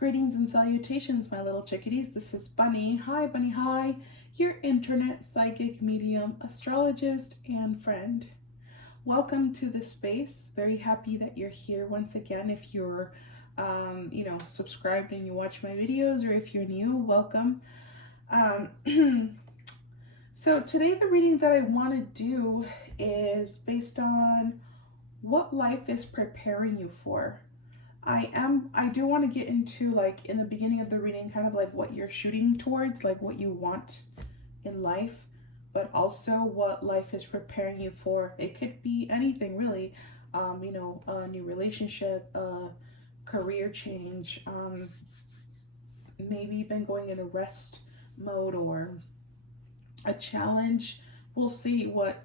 Greetings and salutations, my little chickadees. This is Bunny. Hi, Bunny. Hi, your internet psychic medium, astrologist, and friend. Welcome to this space. Very happy that you're here once again. If you're, subscribed and you watch my videos, or if you're new, welcome. So today the reading that I want to do is based on what life is preparing you for. I do want to get into, like, in the beginning of the reading, kind of like what you're shooting towards, like what you want in life, but also what life is preparing you for. It could be anything really, a new relationship, a career change, maybe even going in a rest mode or a challenge. We'll see what,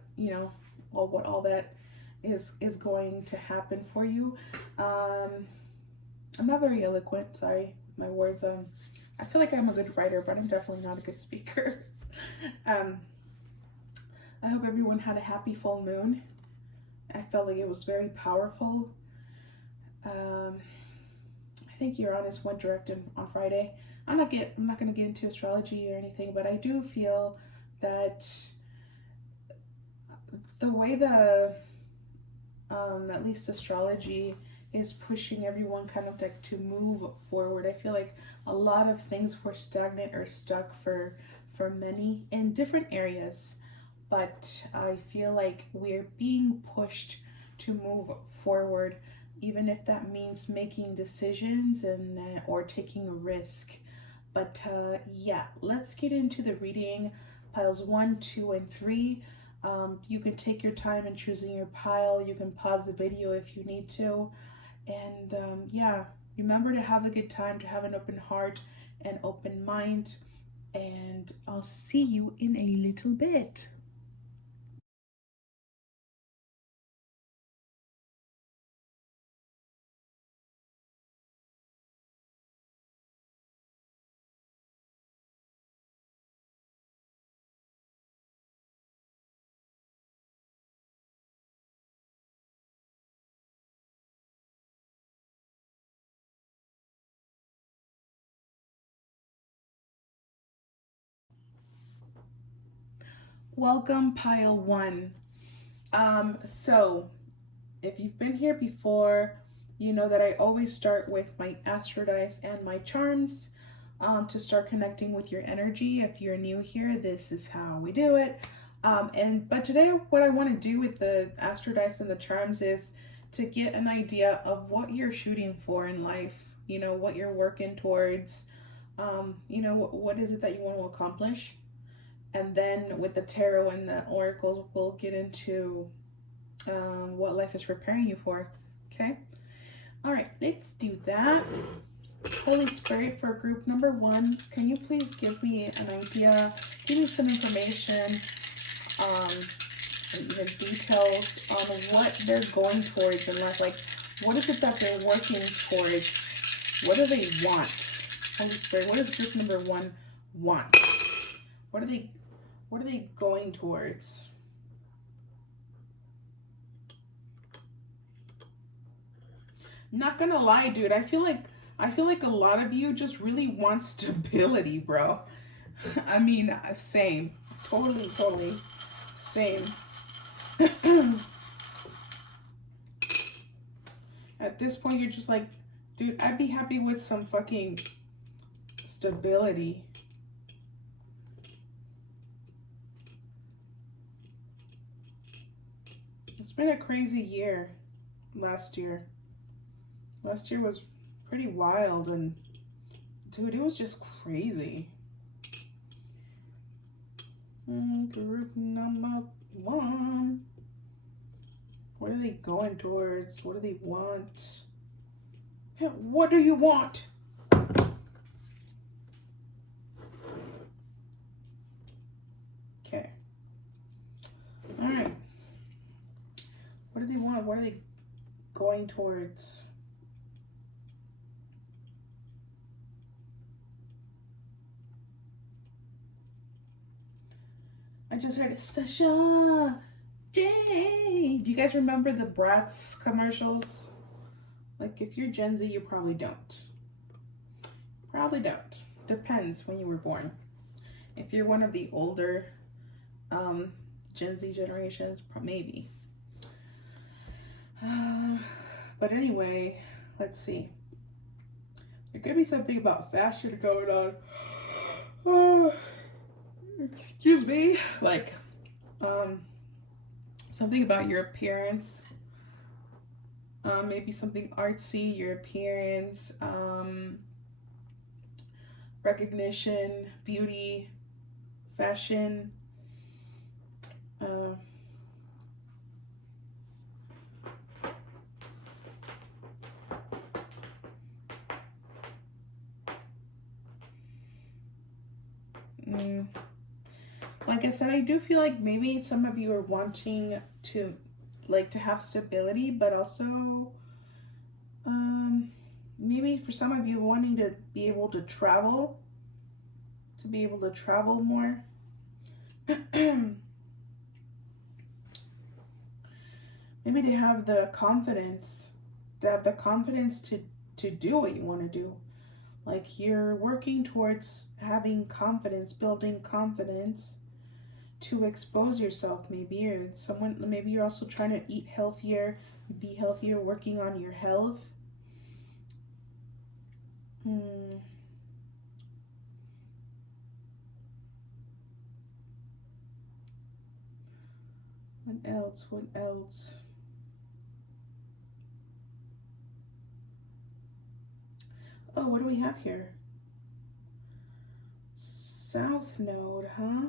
what all that is going to happen for you. I'm not very eloquent, sorry, my words. I feel like I'm a good writer, but I'm definitely not a good speaker. I hope everyone had a happy full moon. I felt like it was very powerful. I think Uranus went direct on Friday. I'm not going to get into astrology or anything, but I do feel that the way at least astrology is pushing everyone kind of like to move forward. I feel like a lot of things were stagnant or stuck for many in different areas, but I feel like we're being pushed to move forward, even if that means making decisions and or taking a risk. But yeah, let's get into the reading. Piles 1, 2, and 3. You can take your time in choosing your pile. You can pause the video if you need to. And yeah, remember to have a good time, to have an open heart and open mind. And I'll see you in a little bit. Welcome, pile 1. So if you've been here before, you know that I always start with my astro dice and my charms to start connecting with your energy. If you're new here, this is how we do it. But today, what I want to do with the astro dice and the charms is to get an idea of what you're shooting for in life. You know, what you're working towards. What is it that you want to accomplish? And then with the tarot and the oracles, we'll get into what life is preparing you for. Okay? All right, let's do that. Holy Spirit, for group number 1, can you please give me an idea, give me some information, even details on what they're going towards in life? Like, what is it that they're working towards? What do they want? Holy Spirit, what does group number 1 want? What are they going towards? Not gonna lie, dude, I feel like a lot of you just really want stability, bro. I mean, same. Totally same. At this point, you're just like, dude, I'd be happy with some fucking stability. It's been a crazy year last year. Last year was pretty wild, and dude, it was just crazy. Group number 1. What are they going towards? What do they want? What do you want? Okay. All right. What do they want? What are they going towards? I just heard Sasha J. Do you guys remember the Bratz commercials? Like, if you're Gen Z, you probably don't. Probably don't. Depends when you were born. If you're one of the older Gen Z generations, maybe. But anyway, let's see. There could be something about fashion going on. Excuse me. Like, something about your appearance. Maybe something artsy, your appearance, recognition, beauty, fashion. Like I said, I do feel like maybe some of you are wanting to have stability, but also maybe for some of you wanting to be able to travel more. Maybe to have the confidence to do what you want to do. Like you're working towards having confidence, building confidence to expose yourself, maybe, or maybe you're also trying to eat healthier, be healthier, working on your health. What else? Oh, what do we have here? South Node, huh?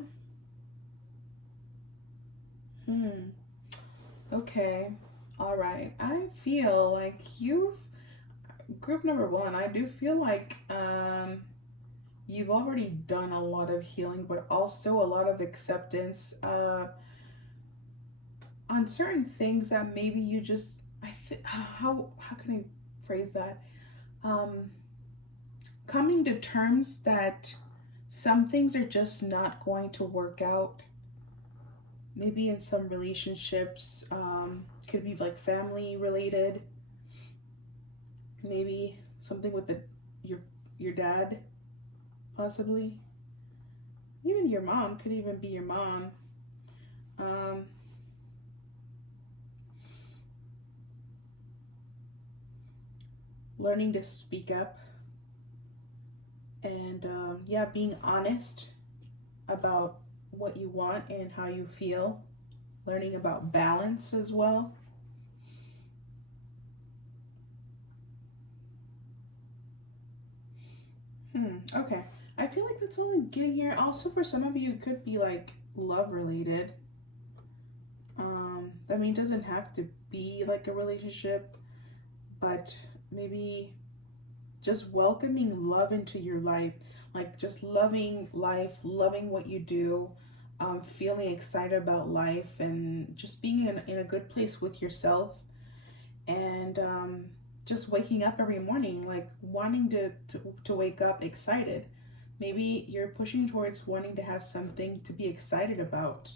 Okay. All right. I feel like group number 1, I do feel like you've already done a lot of healing, but also a lot of acceptance on certain things that maybe you just, how can I phrase that? Coming to terms that some things are just not going to work out. Maybe in some relationships, could be like family related. Maybe something with your dad, possibly. Even your mom, could even be your mom. Learning to speak up and being honest about what you want and how you feel. Learning about balance as well. Okay. I feel like that's all I'm getting here. Also, for some of you, it could be like love related. I mean, it doesn't have to be like a relationship, but maybe just welcoming love into your life. Like just loving life, loving what you do, feeling excited about life, and just being in a good place with yourself. And just waking up every morning, like wanting to wake up excited. Maybe you're pushing towards wanting to have something to be excited about.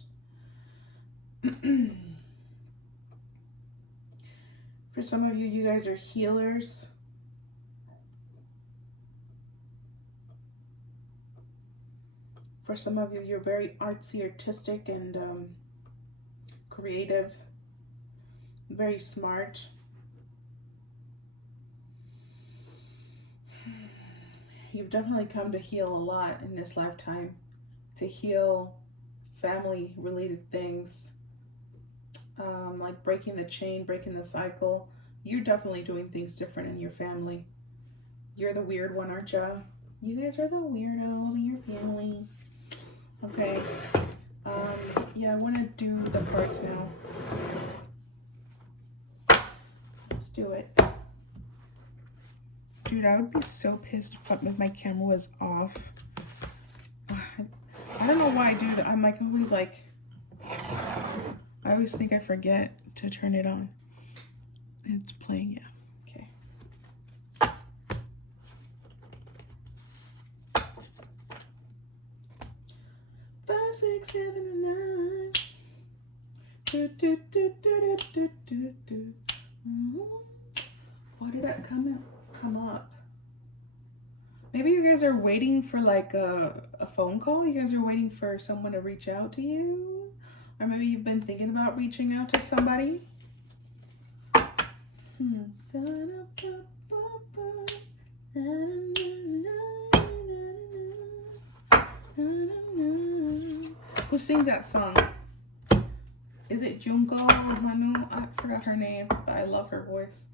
For some of you, you guys are healers. For some of you, you're very artsy, artistic, and creative. Very smart. You've definitely come to heal a lot in this lifetime. To heal family related things, like breaking the chain, breaking the cycle. You're definitely doing things different in your family. You're the weird one, aren't you? You guys are the weirdos in your family. Okay. Yeah, I want to do the cards now. Let's do it. Dude, I would be so pissed if my camera was off. I don't know why I do that. I'm like always like, I always think I forget to turn it on. It's playing, yeah. Okay. 5, 6, 7, and 9. Why did that come up? Maybe you guys are waiting for like a phone call. You guys are waiting for someone to reach out to you. Or maybe you've been thinking about reaching out to somebody. Who sings that song? Is it Junko Manu? I forgot her name, but I love her voice.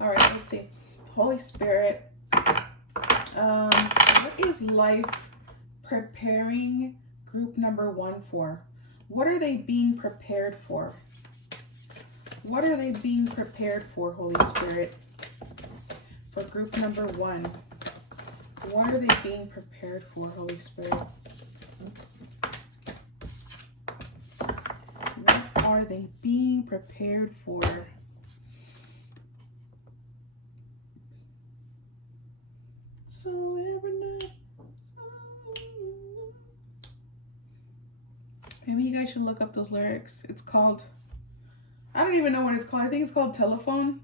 All right, let's see. Holy Spirit. What is life preparing group number 1 for? What are they being prepared for? What are they being prepared for, Holy Spirit? For group number 1. What are they being prepared for, Holy Spirit? What are they being prepared for? So every night. Maybe you guys should look up those lyrics. It's called, I don't even know what it's called. I think it's called Telephone.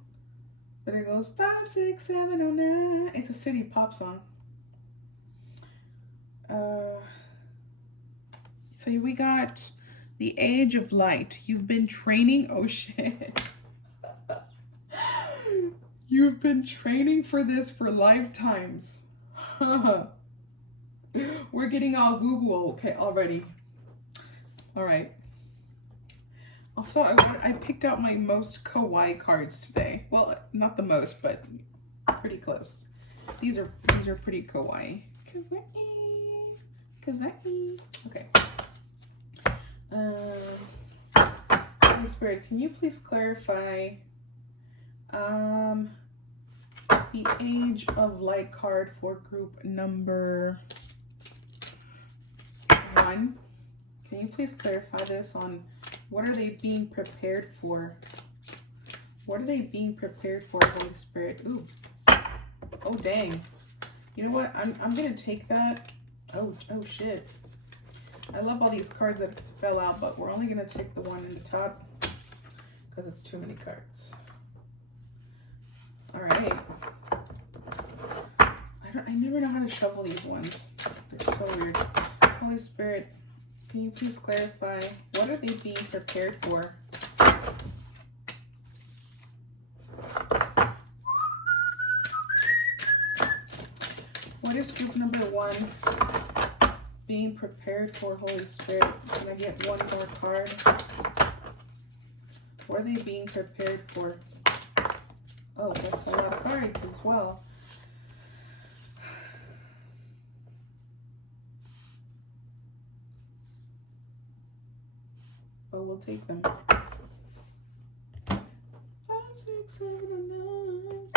But it goes 5, 6, 7, 9. It's a city pop song. So we got the age of light. You've been training. Oh shit. You've been training for this for lifetimes. We're getting all woo-woo okay already. All right. Also, I picked out my most kawaii cards today. Well, not the most, but pretty close. These are pretty kawaii. Kawaii. Kawaii. Okay. Holy Spirit, can you please clarify the age of light card for group number 1? Can you please clarify this on what are they being prepared for? What are they being prepared for, Holy Spirit? Ooh. Oh, dang. You know what? I'm going to take that. Oh, shit. I love all these cards that fell out, but we're only going to take the one in the top because it's too many cards. All right. I never know how to shuffle these ones. They're so weird. Holy Spirit, can you please clarify what are they being prepared for? What is group number 1 being prepared for, Holy Spirit? Can I get one more card? What are they being prepared for? Oh, that's a lot of cards as well. But we'll take them. 5, 6, 7, 9.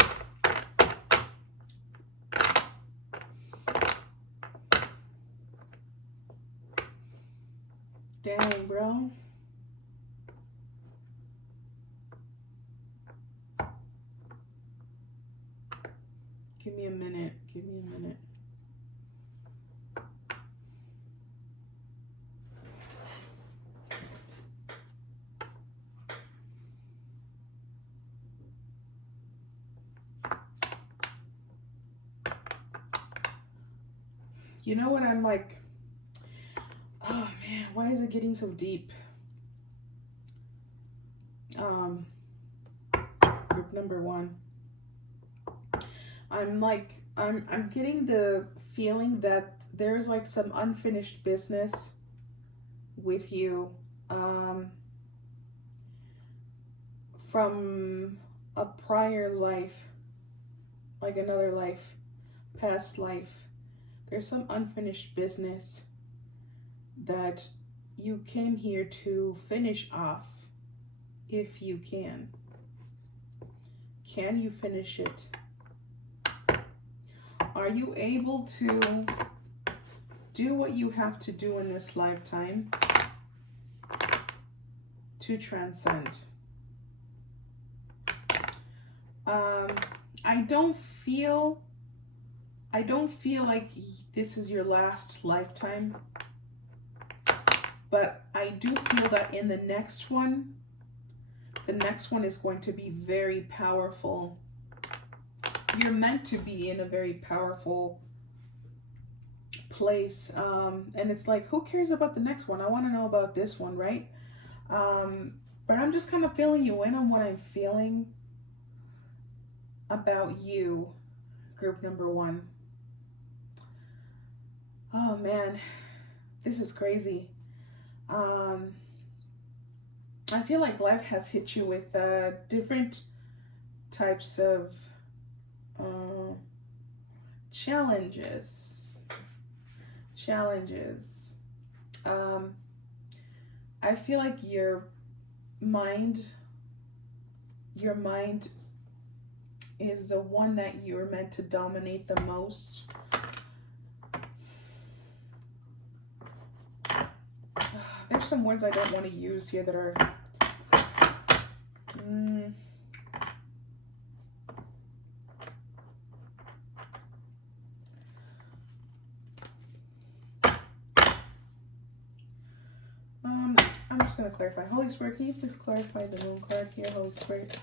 Dang, bro. Give me a minute. Give me a minute. You know what I'm like? Oh man, why is it getting so deep? Group number 1. I'm getting the feeling that there's like some unfinished business with you from a prior life, like another life, past life. There's some unfinished business that you came here to finish off, if you can. Can you finish it? Are you able to do what you have to do in this lifetime to transcend? I don't feel like this is your last lifetime, but I do feel that in the next one is going to be very powerful. You're meant to be in a very powerful place. And it's like, who cares about the next one? I want to know about this one, right? But I'm just kind of filling you in on what I'm feeling about you, group number one. Oh man, this is crazy. I feel like life has hit you with different types of challenges. I feel like mind, your mind is the one that you're meant to dominate the most. There's some words I don't want to use here that are I'm just going to clarify. Holy Spirit, can you please clarify the moon card here, Holy Spirit?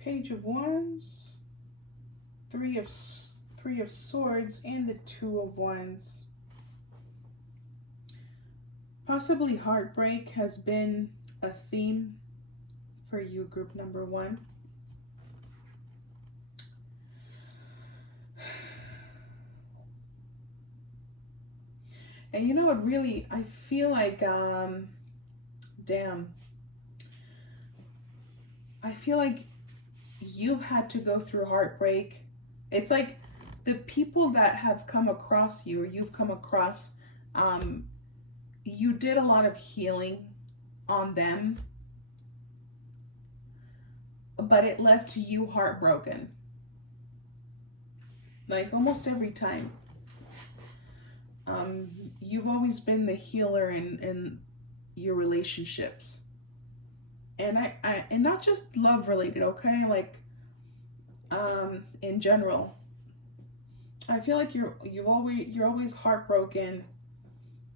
Page of Wands, Three of Swords, and the Two of Wands. Possibly heartbreak has been a theme for you, group number one. And you know what, really, I feel like, damn. I feel like you've had to go through heartbreak. It's like the people that have come across you, or you've come across, you did a lot of healing on them, but it left you heartbroken. Like almost every time. You've always been the healer in your relationships. And I and not just love related, okay? Like in general. I feel like you're always heartbroken.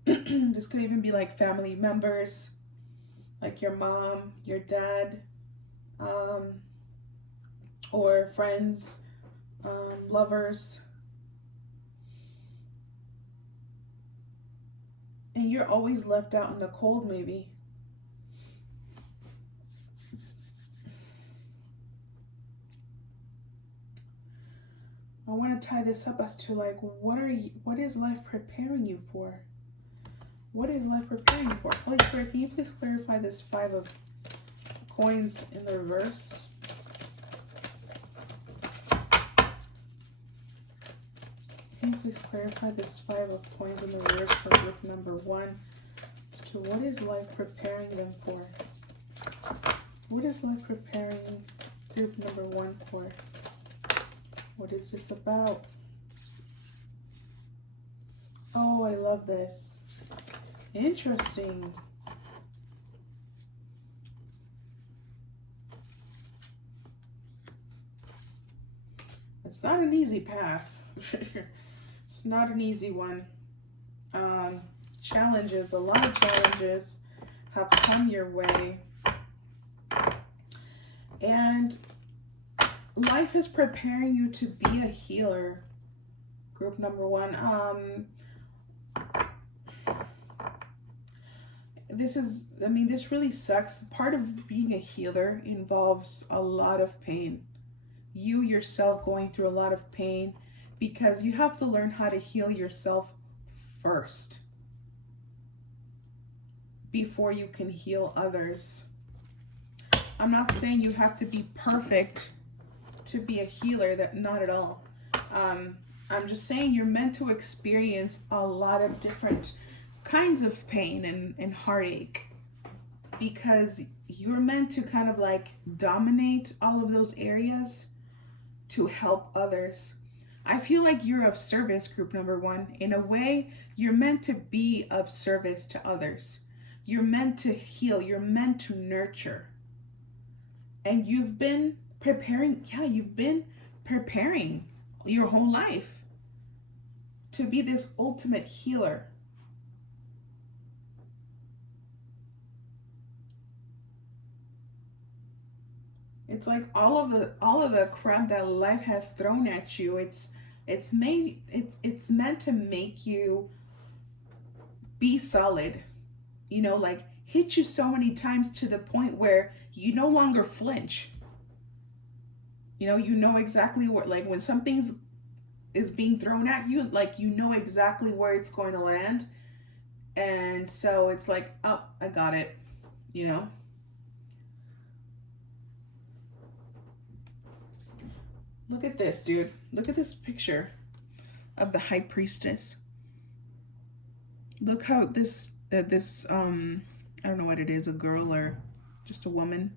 This could even be like family members, like your mom, your dad, or friends, lovers. And you're always left out in the cold, maybe. I want to tie this up as to like, what is life preparing you for? What is life preparing you for? Holy Spirit, can you please clarify this Five of Coins in the reverse? Can you please clarify this Five of Coins in the reverse for group number one? As to what is life preparing them for? What is life preparing group number one for? What is this about? Oh, I love this. Interesting. It's not an easy path. It's not an easy one. Challenges, a lot of challenges have come your way. And life is preparing you to be a healer. Group number one. This really sucks. Part of being a healer involves a lot of pain. You yourself going through a lot of pain, because you have to learn how to heal yourself first before you can heal others. I'm not saying you have to be perfect to be a healer, that not at all. I'm just saying you're meant to experience a lot of different kinds of pain and heartache, because you're meant to kind of like dominate all of those areas to help others. I feel like you're of service, group number one. In a way, you're meant to be of service to others. You're meant to heal. You're meant to nurture. And you've been preparing. Yeah, you've been preparing your whole life. to be this ultimate healer. It's like all of the crap that life has thrown at you, it's meant to make you be solid. You know, like hit you so many times to the point where you no longer flinch. You know exactly what, like when something's is being thrown at you, like you know exactly where it's going to land. And so it's like, oh, I got it, you know? Look at this, dude. Look at this picture of the high priestess. Look how this I don't know what it is, a girl or just a woman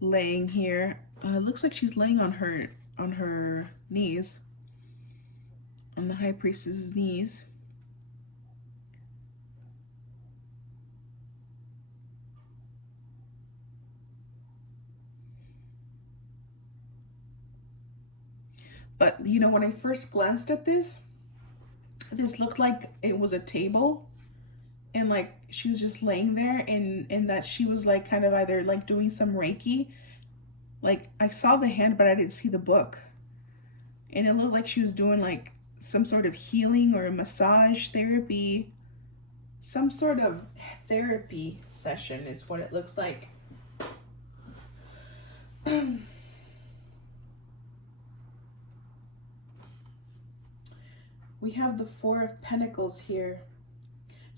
laying here. It looks like she's laying on her knees, on the high priestess's knees. But when I first glanced at this looked like it was a table, and like she was just laying there, and that she was like kind of either like doing some Reiki. Like I saw the hand, but I didn't see the book. And it looked like she was doing like some sort of healing or a massage therapy. Some sort of therapy session is what it looks like. We have the Four of Pentacles here.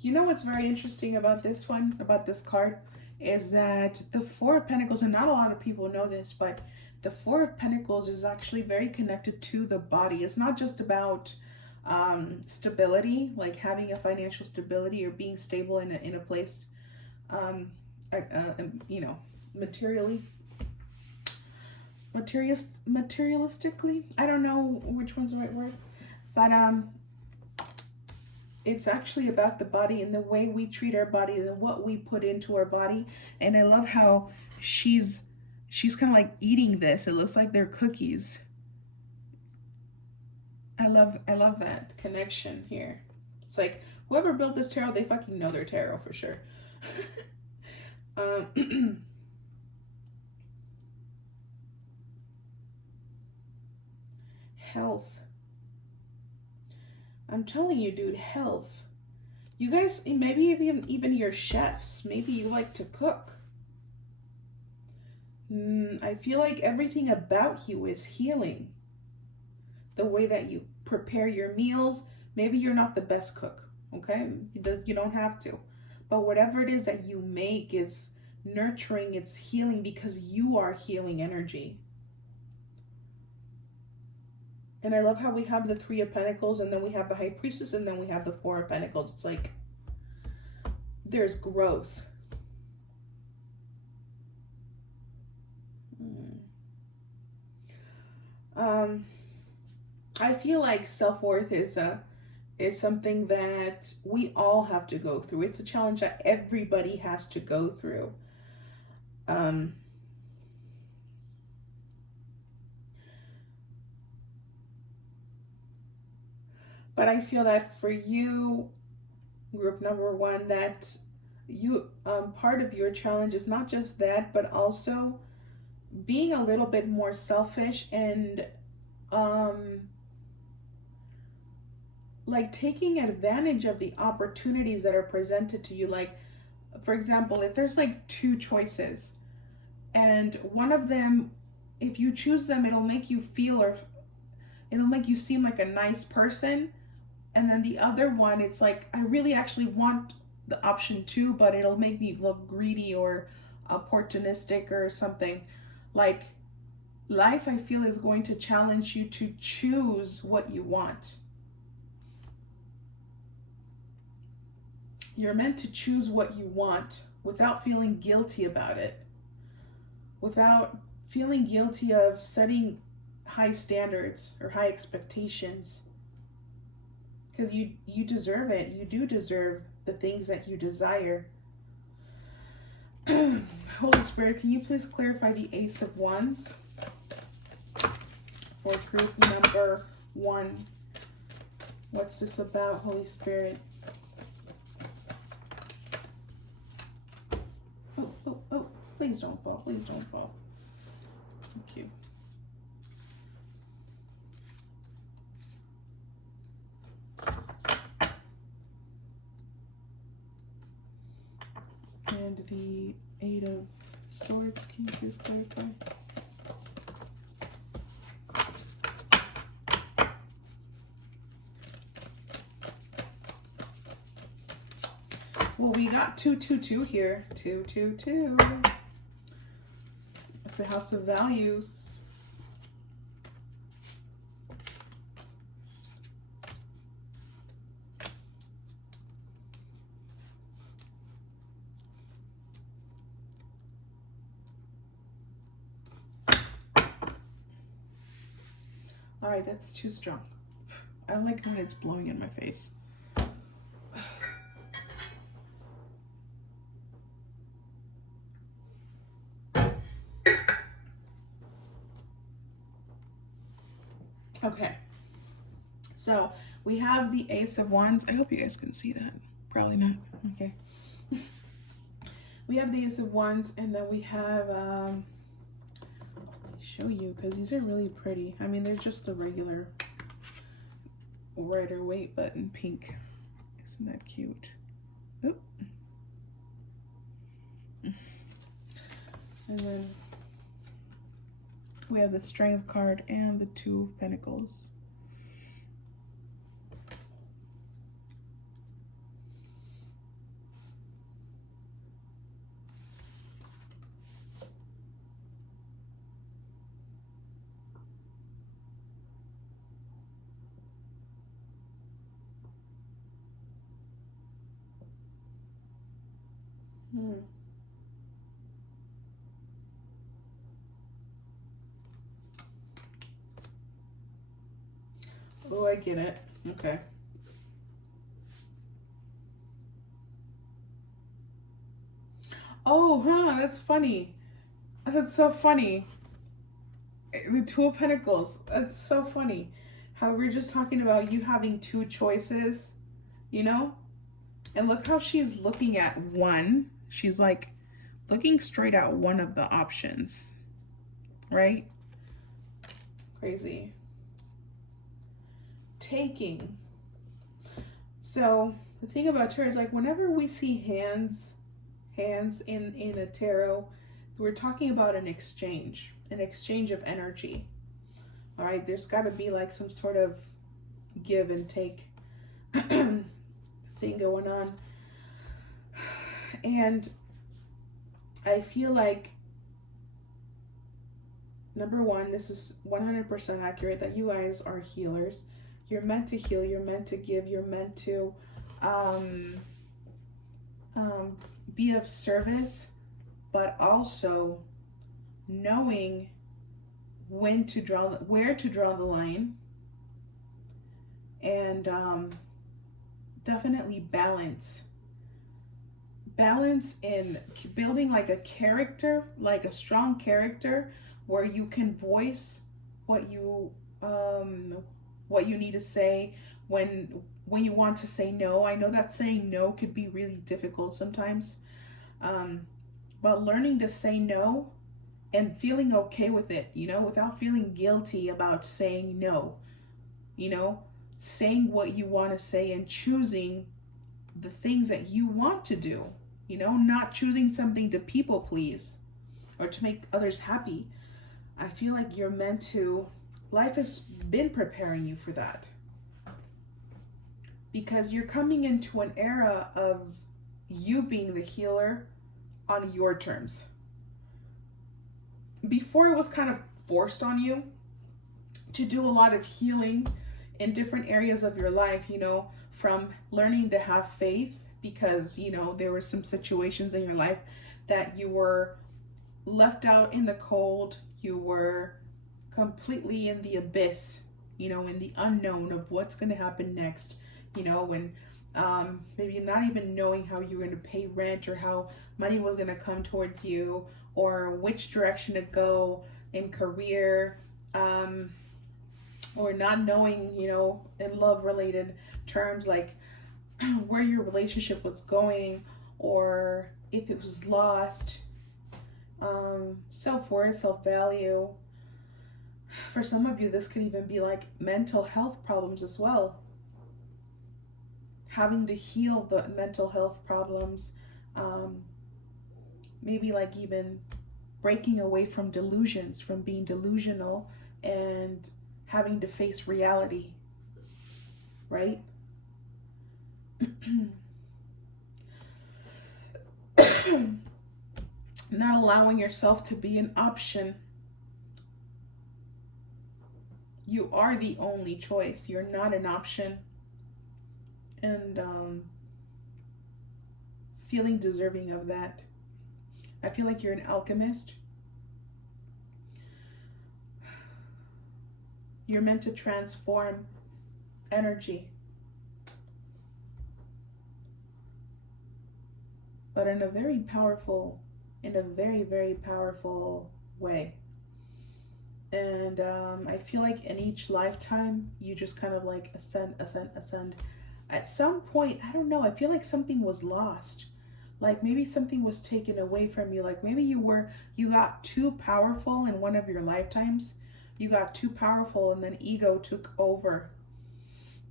You know what's very interesting about this one, about this card, is that the Four of Pentacles, and not a lot of people know this, but the Four of Pentacles is actually very connected to the body. It's not just about stability, like having a financial stability or being stable in a place, materialistically. I don't know which one's the right word, but it's actually about the body and the way we treat our body and what we put into our body. And I love how she's kind of like eating this. It looks like they're cookies. I love that connection here. It's like whoever built this tarot, they fucking know their tarot for sure. Health. I'm telling you, dude, health. You guys, maybe even your chefs, maybe you like to cook. I feel like everything about you is healing. The way that you prepare your meals, maybe you're not the best cook, okay? You don't have to. But whatever it is that you make is nurturing, it's healing, because you are healing energy. And I love how we have the Three of Pentacles, and then we have the High Priestess, and then we have the Four of Pentacles. It's like there's growth. I feel like self-worth is something that we all have to go through. It's a challenge that everybody has to go through. But I feel that for you, group number one, that you part of your challenge is not just that, but also being a little bit more selfish and like taking advantage of the opportunities that are presented to you. Like, for example, if there's like two choices, and one of them, if you choose them, it'll make you feel, or it'll make you seem like a nice person. And then the other one, it's like, I really actually want the option two, but it'll make me look greedy or opportunistic or something. Like, life, I feel, is going to challenge you to choose what you want. You're meant to choose what you want without feeling guilty about it. Without feeling guilty of setting high standards or high expectations. Because you deserve it. You do deserve the things that you desire. Holy Spirit, can you please clarify the Ace of Wands for group number one? What's this about, Holy Spirit? Oh, oh, oh, please don't fall, please don't fall. Thank you. And the Eight of Swords, can you please clarify? Well, we got 222 here. 222. It's a house of values. All right, that's too strong. I like when it's blowing in my face. Okay, so we have the Ace of Wands. I hope you guys can see that. Probably not. Okay. We have the Ace of Wands, and then we have, let me show you, because these are really pretty. I mean, they're just the regular Rider Waite button pink. Isn't that cute? Oop. And then we have the Strength card and the Two of Pentacles. Oh, I get it. Okay. Oh, huh, that's funny. That's so funny. The Two of Pentacles. That's so funny. How we're just talking about you having two choices, you know? And look how she's looking at one. She's like looking straight at one of the options, right? Crazy. Taking. So the thing about tarot is, like, whenever we see hands in a tarot, we're talking about an exchange of energy. All right, there's got to be like some sort of give and take thing going on. And I feel like, number one, this is 100% accurate, that you guys are healers. You're meant to heal, you're meant to give, you're meant to be of service, but also knowing when to draw, where to draw the line, and definitely balance in building like a character, like a strong character, where you can voice what you need to say when you want to say no. I know that saying no could be really difficult sometimes, but learning to say no and feeling okay with it, you know, without feeling guilty about saying no, you know, saying what you want to say and choosing the things that you want to do, you know, not choosing something to people please or to make others happy. I feel like you're meant to, life has been preparing you for that, because you're coming into an era of you being the healer on your terms. Before, it was kind of forced on you to do a lot of healing in different areas of your life, you know, from learning to have faith, because, you know, there were some situations in your life that you were left out in the cold, you were completely in the abyss, you know, in the unknown of what's going to happen next, you know, when maybe not even knowing how you were going to pay rent, or how money was going to come towards you, or which direction to go in career, or not knowing, in love related terms, like where your relationship was going, or if it was lost, self-worth, self-value. For some of you, this could even be like mental health problems as well, having to heal the mental health problems, um, maybe like even breaking away from delusions, from being delusional and having to face reality, right? Not allowing yourself to be an option. You are the only choice. You're not an option. And feeling deserving of that. I feel like you're an alchemist. You're meant to transform energy, but in a very, very powerful way. And I feel like in each lifetime, you just kind of like ascend. At some point, I don't know, I feel like something was lost. Like maybe something was taken away from you. Like maybe you got too powerful in one of your lifetimes. You got too powerful and then ego took over.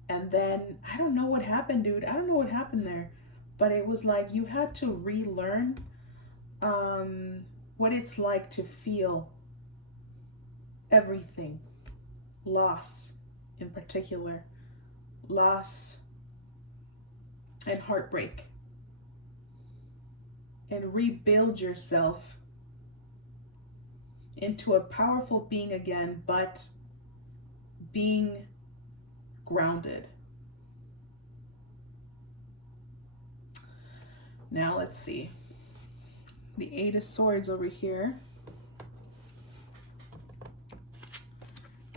And then I don't know what happened, dude. I don't know what happened there. But it was like you had to relearn what it's like to feel everything. Loss in particular. Loss and heartbreak. And rebuild yourself into a powerful being again, but being grounded. Now let's see. The Eight of Swords over here.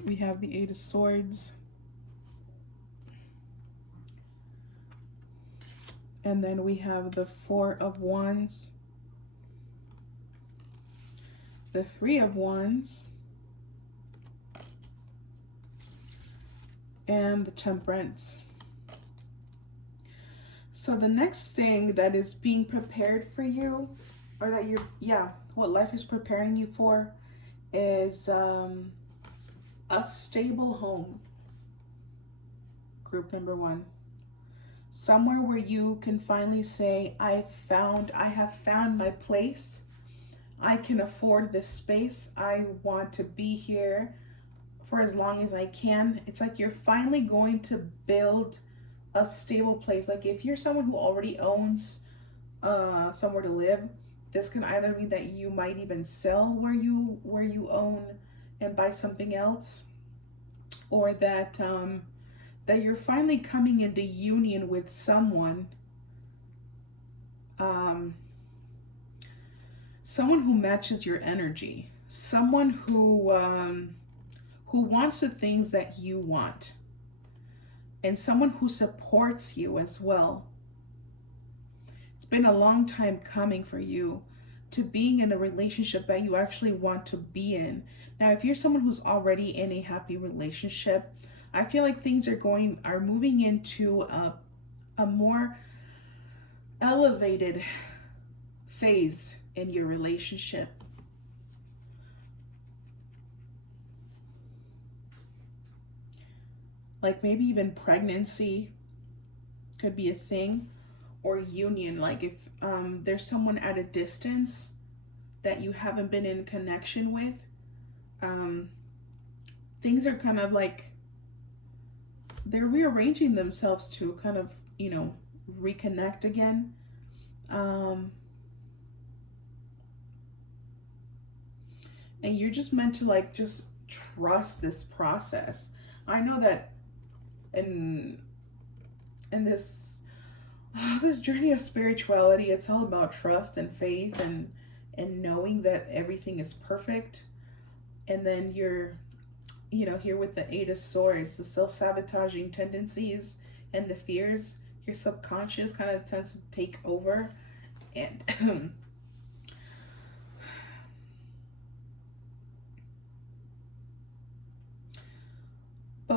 We have the Eight of Swords. And then we have the Four of Wands. The Three of Wands. And the Temperance. So the next thing that is being prepared for you, or that what life is preparing you for, is a stable home. Group number one. Somewhere where you can finally say, I have found my place. I can afford this space. I want to be here for as long as I can. It's like you're finally going to build a stable place. Like if you're someone who already owns somewhere to live, this can either mean that you might even sell where you own and buy something else, or that that you're finally coming into union with someone, someone who matches your energy, someone who wants the things that you want, and someone who supports you as well. It's been a long time coming for you to being in a relationship that you actually want to be in. Now, if you're someone who's already in a happy relationship, I feel like things are moving into a more elevated phase in your relationship. Like maybe even pregnancy could be a thing, or union. Like if there's someone at a distance that you haven't been in connection with, things are kind of like they're rearranging themselves to kind of, reconnect again. And you're just meant to like just trust this process. I know that in this journey of spirituality, it's all about trust and faith and knowing that everything is perfect. And then you're here with the Eight of Swords, the self-sabotaging tendencies and the fears, your subconscious kind of tends to take over. And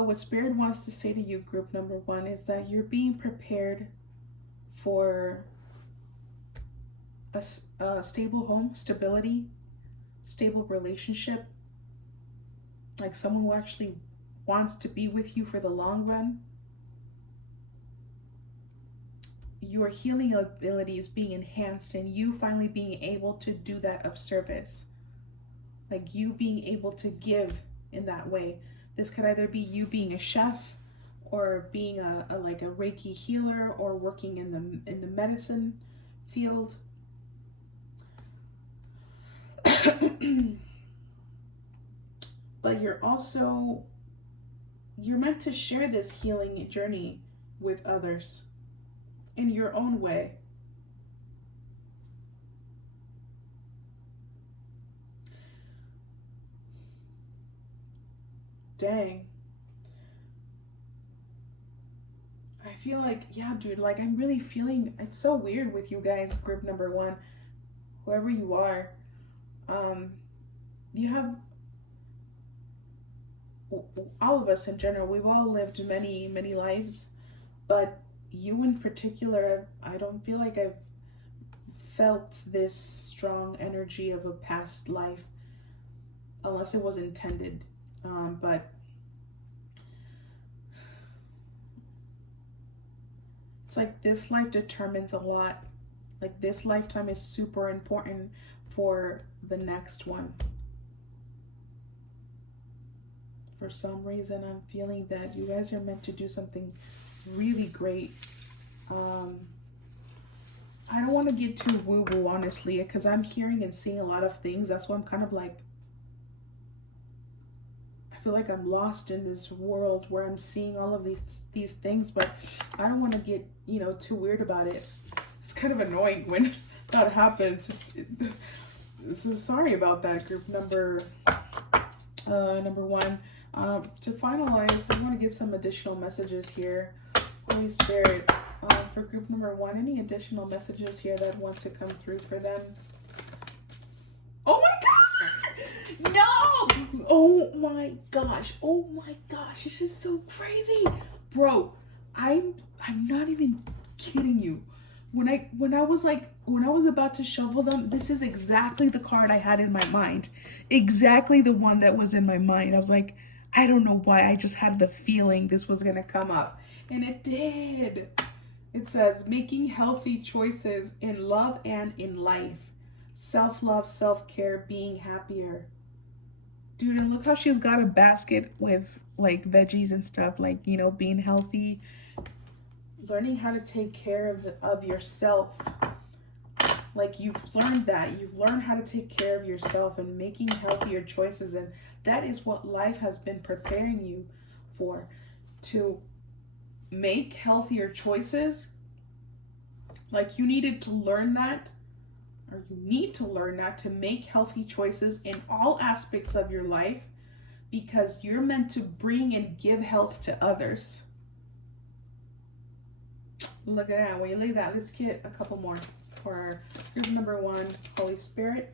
But what Spirit wants to say to you, group number one, is that you're being prepared for a stable home, stability, stable relationship, like someone who actually wants to be with you for the long run. Your healing ability is being enhanced, and you finally being able to do that of service. Like you being able to give in that way. This could either be you being a chef, or being a like a Reiki healer, or working in the medicine field. But you're meant to share this healing journey with others in your own way. Dang. I feel like, yeah, dude, like I'm really feeling, it's so weird with you guys, group number one, whoever you are. You have, all of us in general, we've all lived many, many lives, but you in particular, I don't feel like I've felt this strong energy of a past life, unless it was intended. But it's like this life determines a lot. Like this lifetime is super important for the next one. For some reason, I'm feeling that you guys are meant to do something really great. I don't want to get too woo-woo, honestly, because I'm hearing and seeing a lot of things. That's why I'm kind of like, I feel like I'm lost in this world where I'm seeing all of these things, but I don't want to get, too weird about it. It's kind of annoying when that happens. So sorry about that, group number one. To finalize, I want to get some additional messages here. Holy Spirit, for group number one, any additional messages here that want to come through for them? Oh my God! No! Oh my gosh! Oh my gosh! This is so crazy, bro. I'm not even kidding you. When I was about to shuffle them, this is exactly the card I had in my mind. Exactly the one that was in my mind. I was like, I don't know why, I just had the feeling this was gonna come up. And it did. It says, making healthy choices in love and in life. Self-love, self-care, being happier. Dude, and look how she's got a basket with like veggies and stuff, like, being healthy. Learning how to take care of yourself. Like you've learned that. You've learned how to take care of yourself and making healthier choices. And that is what life has been preparing you for. To make healthier choices. Like you needed to learn that. Or you need to learn that, to make healthy choices in all aspects of your life. Because you're meant to bring and give health to others. Look at that. When you leave that, let's get a couple more for group number one, Holy Spirit.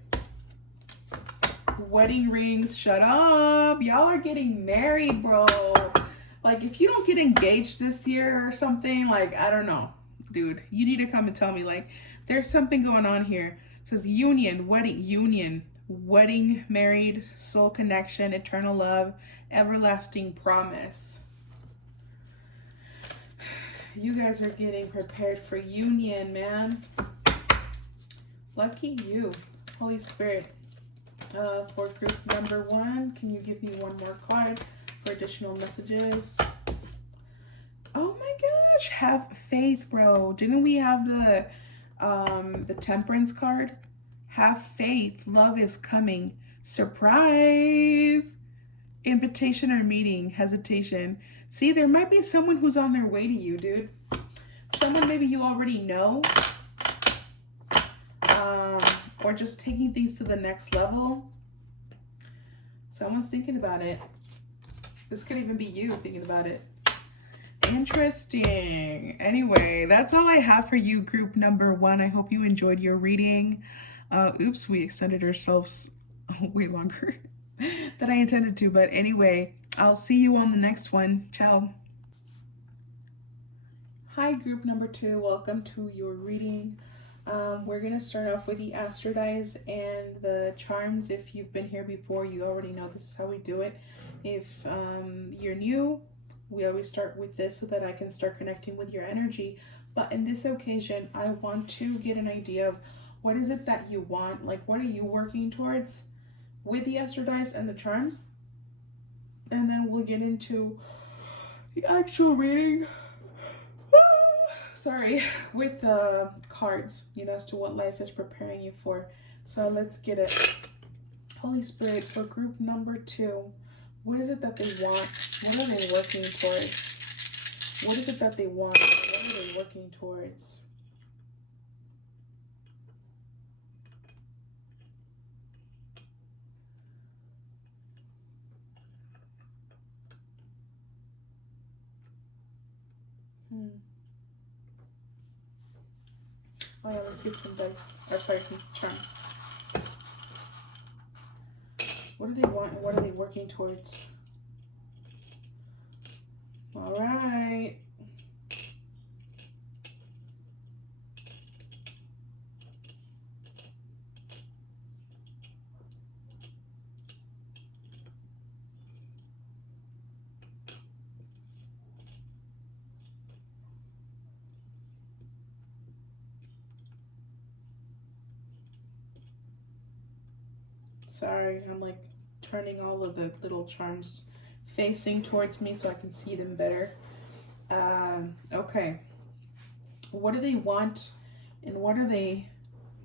Wedding rings. Shut up. Y'all are getting married, bro. Like, if you don't get engaged this year or something, like, I don't know. Dude, you need to come and tell me, like, there's something going on here. It says union, wedding, married, soul connection, eternal love, everlasting promise. You guys are getting prepared for union, man. Lucky you. Holy Spirit. For group number one, can you give me one more card for additional messages? Oh my gosh, have faith, bro. Didn't we have the temperance card? Have faith. Love is coming. Surprise. Invitation or meeting. Hesitation. See, there might be someone who's on their way to you, dude. Someone maybe you already know. Or just taking things to the next level. Someone's thinking about it. This could even be you thinking about it. Interesting. Anyway, that's all I have for you, group number one. I hope you enjoyed your reading. Oops, we extended ourselves way longer than I intended to. But anyway, I'll see you on the next one. Ciao. Hi, group number 2. Welcome to your reading. We're going to start off with the Astrodize and the charms. If you've been here before, you already know this is how we do it. If you're new, we always start with this so that I can start connecting with your energy. But in this occasion, I want to get an idea of what is it that you want? Like, what are you working towards with the Astrodize and the charms? And then we'll get into the actual reading. Sorry, with cards, as to what life is preparing you for. So let's get it. Holy Spirit, for group number 2, what is it that they want? What are they working towards? What is it that they want? What are they working towards? Oh yeah, let's get some dice. Or sorry, some charms. What do they want and what are they working towards? All right. Sorry, I'm like turning all of the little charms facing towards me so I can see them better. Okay. What do they want and what are they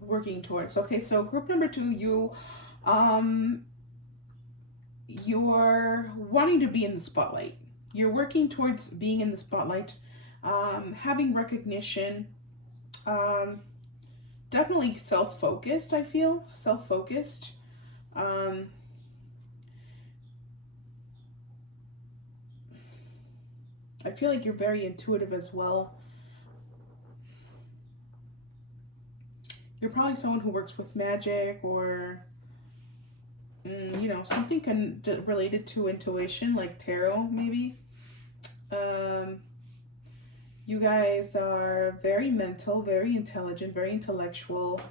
working towards? Okay, so group number 2, you're wanting to be in the spotlight. You're working towards being in the spotlight, having recognition, definitely self-focused, I feel. Self-focused. I feel like you're very intuitive as well. You're probably someone who works with magic or, something related to intuition, like tarot, maybe. You guys are very mental, very intelligent, very intellectual.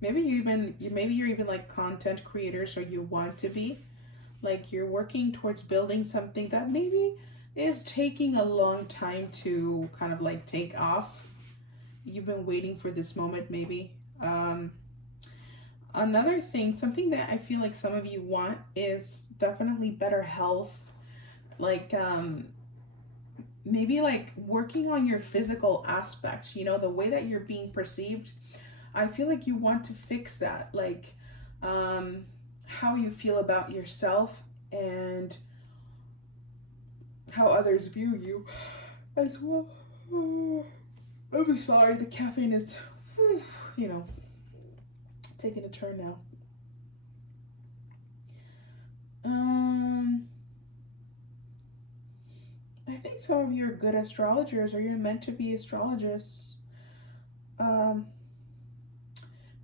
Maybe you're even like content creators, or you want to be. Like you're working towards building something that maybe is taking a long time to kind of like take off. You've been waiting for this moment, maybe. Another thing, something that I feel like some of you want is definitely better health. Like, maybe like working on your physical aspects, the way that you're being perceived. I feel like you want to fix that. Like, how you feel about yourself and how others view you as well. I'm sorry, the caffeine is, taking a turn now. I think some of you are good astrologers, or you're meant to be astrologists.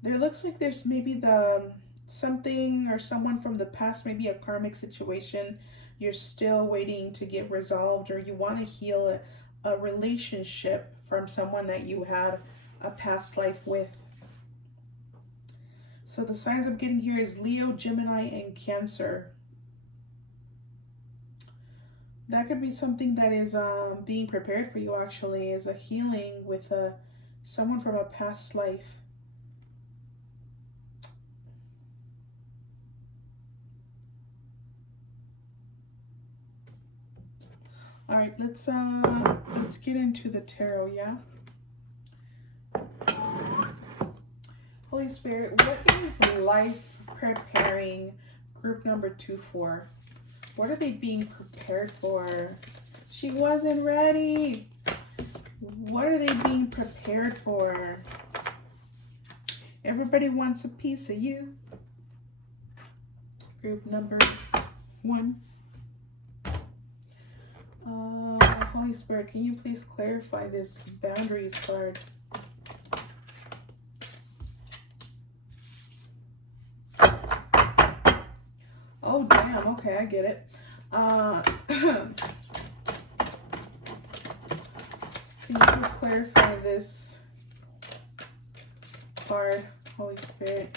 There looks like there's maybe something or someone from the past, maybe a karmic situation you're still waiting to get resolved, or you want to heal a relationship from someone that you had a past life with. So the signs I'm getting here is Leo, Gemini, and Cancer. That could be something that is being prepared for you, actually, is a healing with someone from a past life. All right, let's get into the tarot, yeah? Holy Spirit, what is life preparing group number 2 for? What are they being prepared for? She wasn't ready. What are they being prepared for? Everybody wants a piece of you. Group number 1. Holy Spirit, can you please clarify this boundaries card? Oh, damn. Okay, I get it. Can you please clarify this card, Holy Spirit?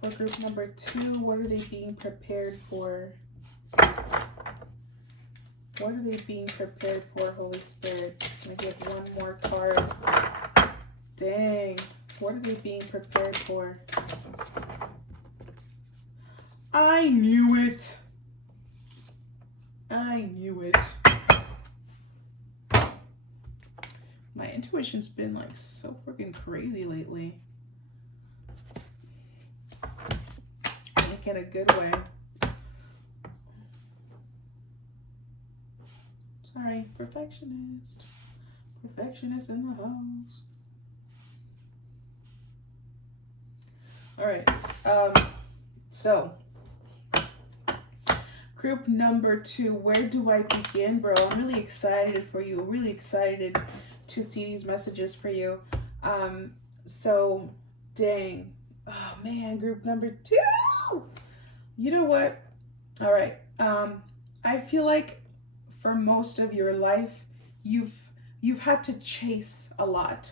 For group number 2, what are they being prepared for? What are they being prepared for, Holy Spirit? I'm going to get one more card. Dang. What are they being prepared for? I knew it. I knew it. My intuition's been like so freaking crazy lately. Like in a good way. Sorry, perfectionist. Perfectionist in the house. All right. So group number 2, where do I begin, bro? I'm really excited for you. Really excited to see these messages for you. So dang. Oh man, group number 2. You know what? All right. I feel like for most of your life, you've had to chase a lot.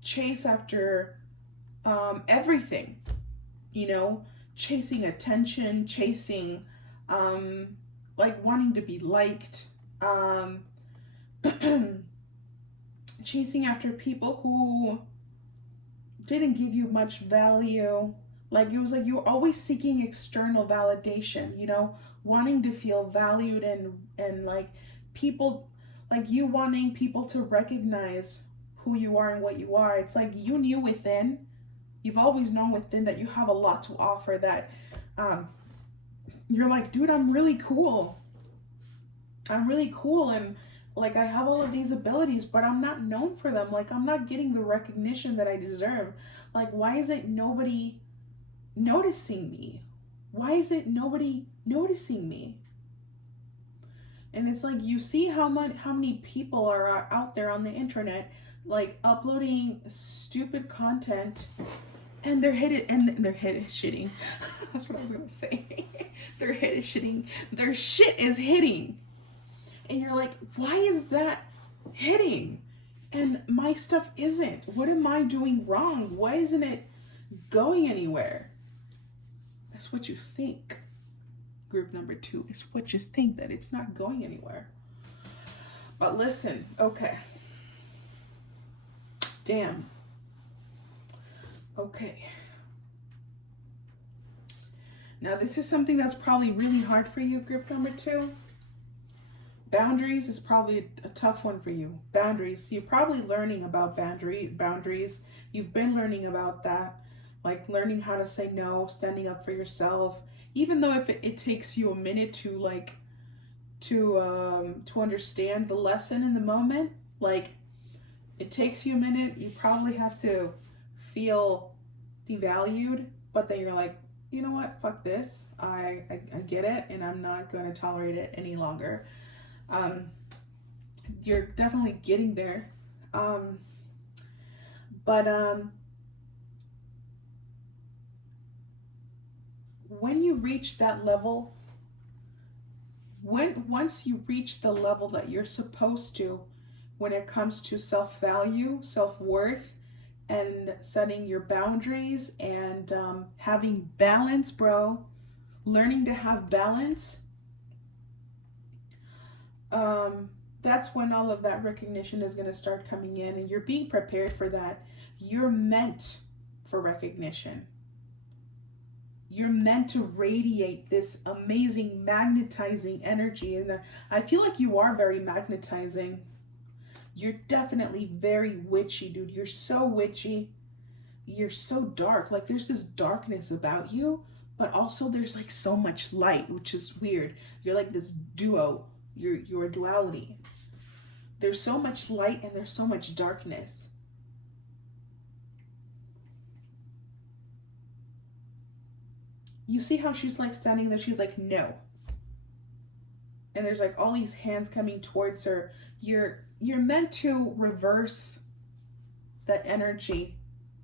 Chase after everything, you know, chasing attention, chasing like wanting to be liked, chasing after people who didn't give you much value. Like it was like you were always seeking external validation, you know, wanting to feel valued and like people, like you wanting people to recognize who you are and what you are. It's like you knew within, you've always known within that you have a lot to offer, that you're like, dude, I'm really cool. I'm really cool, and like I have all of these abilities, but I'm not known for them. Like I'm not getting the recognition that I deserve. Like why is it nobody noticing me? Why is it nobody noticing me? And it's like you see how many people are out there on the internet like uploading stupid content, and their head is shitting. That's what I was gonna say. Their head is shitting. Their shit is hitting. And you're like, why is that hitting? And my stuff isn't. What am I doing wrong? Why isn't it going anywhere? That's what you think. Group number 2 is what you think, that it's not going anywhere. But listen, okay. Damn. Okay. Now this is something that's probably really hard for you, group number 2. Boundaries is probably a tough one for you. Boundaries. You're probably learning about boundaries. You've been learning about that. Like learning how to say no, standing up for yourself. Even though if it takes you a minute to like to understand the lesson in the moment, like it takes you a minute, you probably have to feel devalued, but then you're like, you know what, fuck this. I get it, and I'm not going to tolerate it any longer. You're definitely getting there. But when you reach that level, once you reach the level that you're supposed to, when it comes to self-value, self-worth, and setting your boundaries and having balance, bro, learning to have balance, that's when all of that recognition is going to start coming in, and you're being prepared for that. You're meant for recognition. You're meant to radiate this amazing magnetizing energy, and I feel like you are very magnetizing. You're definitely very witchy, dude. You're so witchy. You're so dark. Like there's this darkness about you, but also there's like so much light, which is weird. You're like this duo. You're a duality. There's so much light and there's so much darkness. You see how she's like standing there, she's like, no. And there's like all these hands coming towards her. You're meant to reverse that energy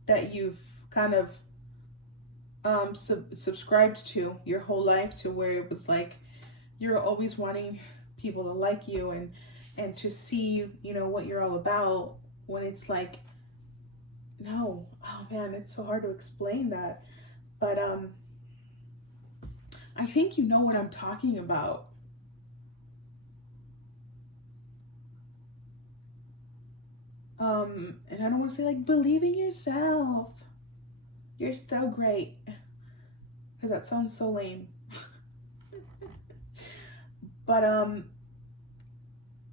that you've kind of subscribed to your whole life, to where it was like you're always wanting people to like you and to see, you know, what you're all about, when it's like, no. Oh man, it's so hard to explain that. But I think you know what I'm talking about. And I don't want to say like believe in yourself. You're so great. Because that sounds so lame. But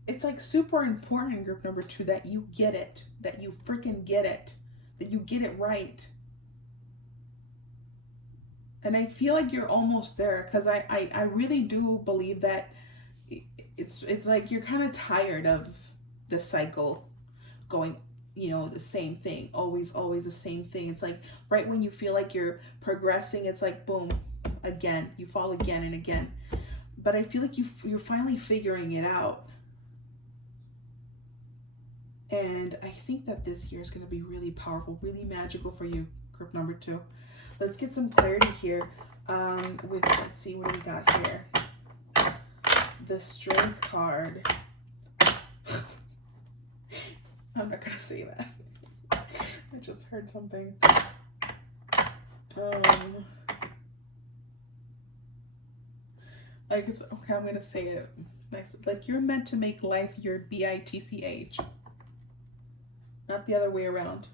it's like super important in group number 2 that you get it, that you freaking get it, that you get it right. And I feel like you're almost there, because I really do believe that it's like you're kind of tired of the cycle going, you know, the same thing, always the same thing. It's like right when you feel like you're progressing, it's like boom, again, you fall again and again. But I feel like you're finally figuring it out. And I think that this year is going to be really powerful, really magical for you, group number 2. Let's get some clarity here with, let's see, what do we got here? The Strength card. I'm not going to say that. I just heard something. Like, okay, I'm going to say it next. Like, you're meant to make life your bitch. Not the other way around.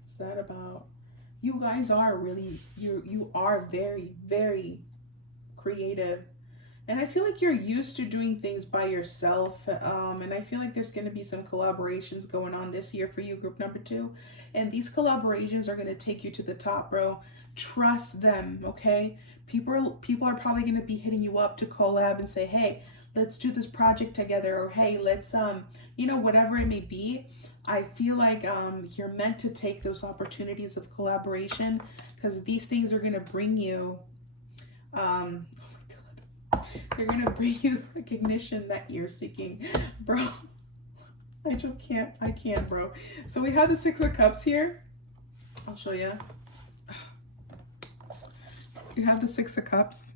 What's that about? You guys are really, you are very, very creative. And I feel like you're used to doing things by yourself. And I feel like there's going to be some collaborations going on this year for you, group number 2. And these collaborations are going to take you to the top, bro. Trust them, okay? People are probably going to be hitting you up to collab and say, hey, let's do this project together. Or, hey, let's, you know, whatever it may be. I feel like you're meant to take those opportunities of collaboration, because these things are going to bring you, they're going to bring you recognition that you're seeking. Bro, I just can't. I can't, bro. So we have the 6 of Cups here. I'll show you. You have the 6 of Cups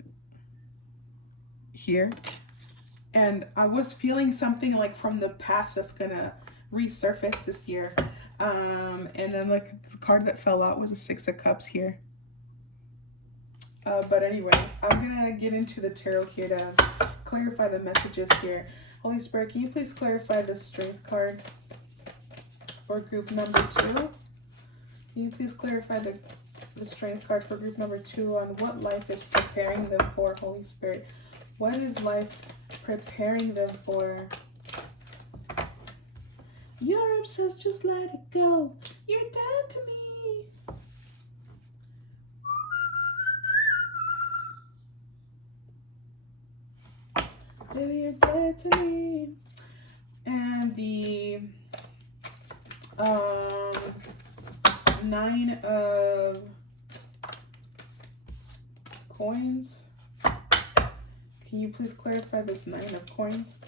here. And I was feeling something like from the past that's going to resurface this year. And then like the card that fell out was a 6 of Cups here. But anyway, I'm going to get into the tarot here to clarify the messages here. Holy Spirit, can you please clarify the Strength card for group number 2? Can you please clarify the Strength card for group number 2 on what life is preparing them for, Holy Spirit? What is life preparing them for? You're obsessed, just let it go. You're dead to me. Baby, you're dead to me. And the 9 of coins. Can you please clarify this 9 of coins?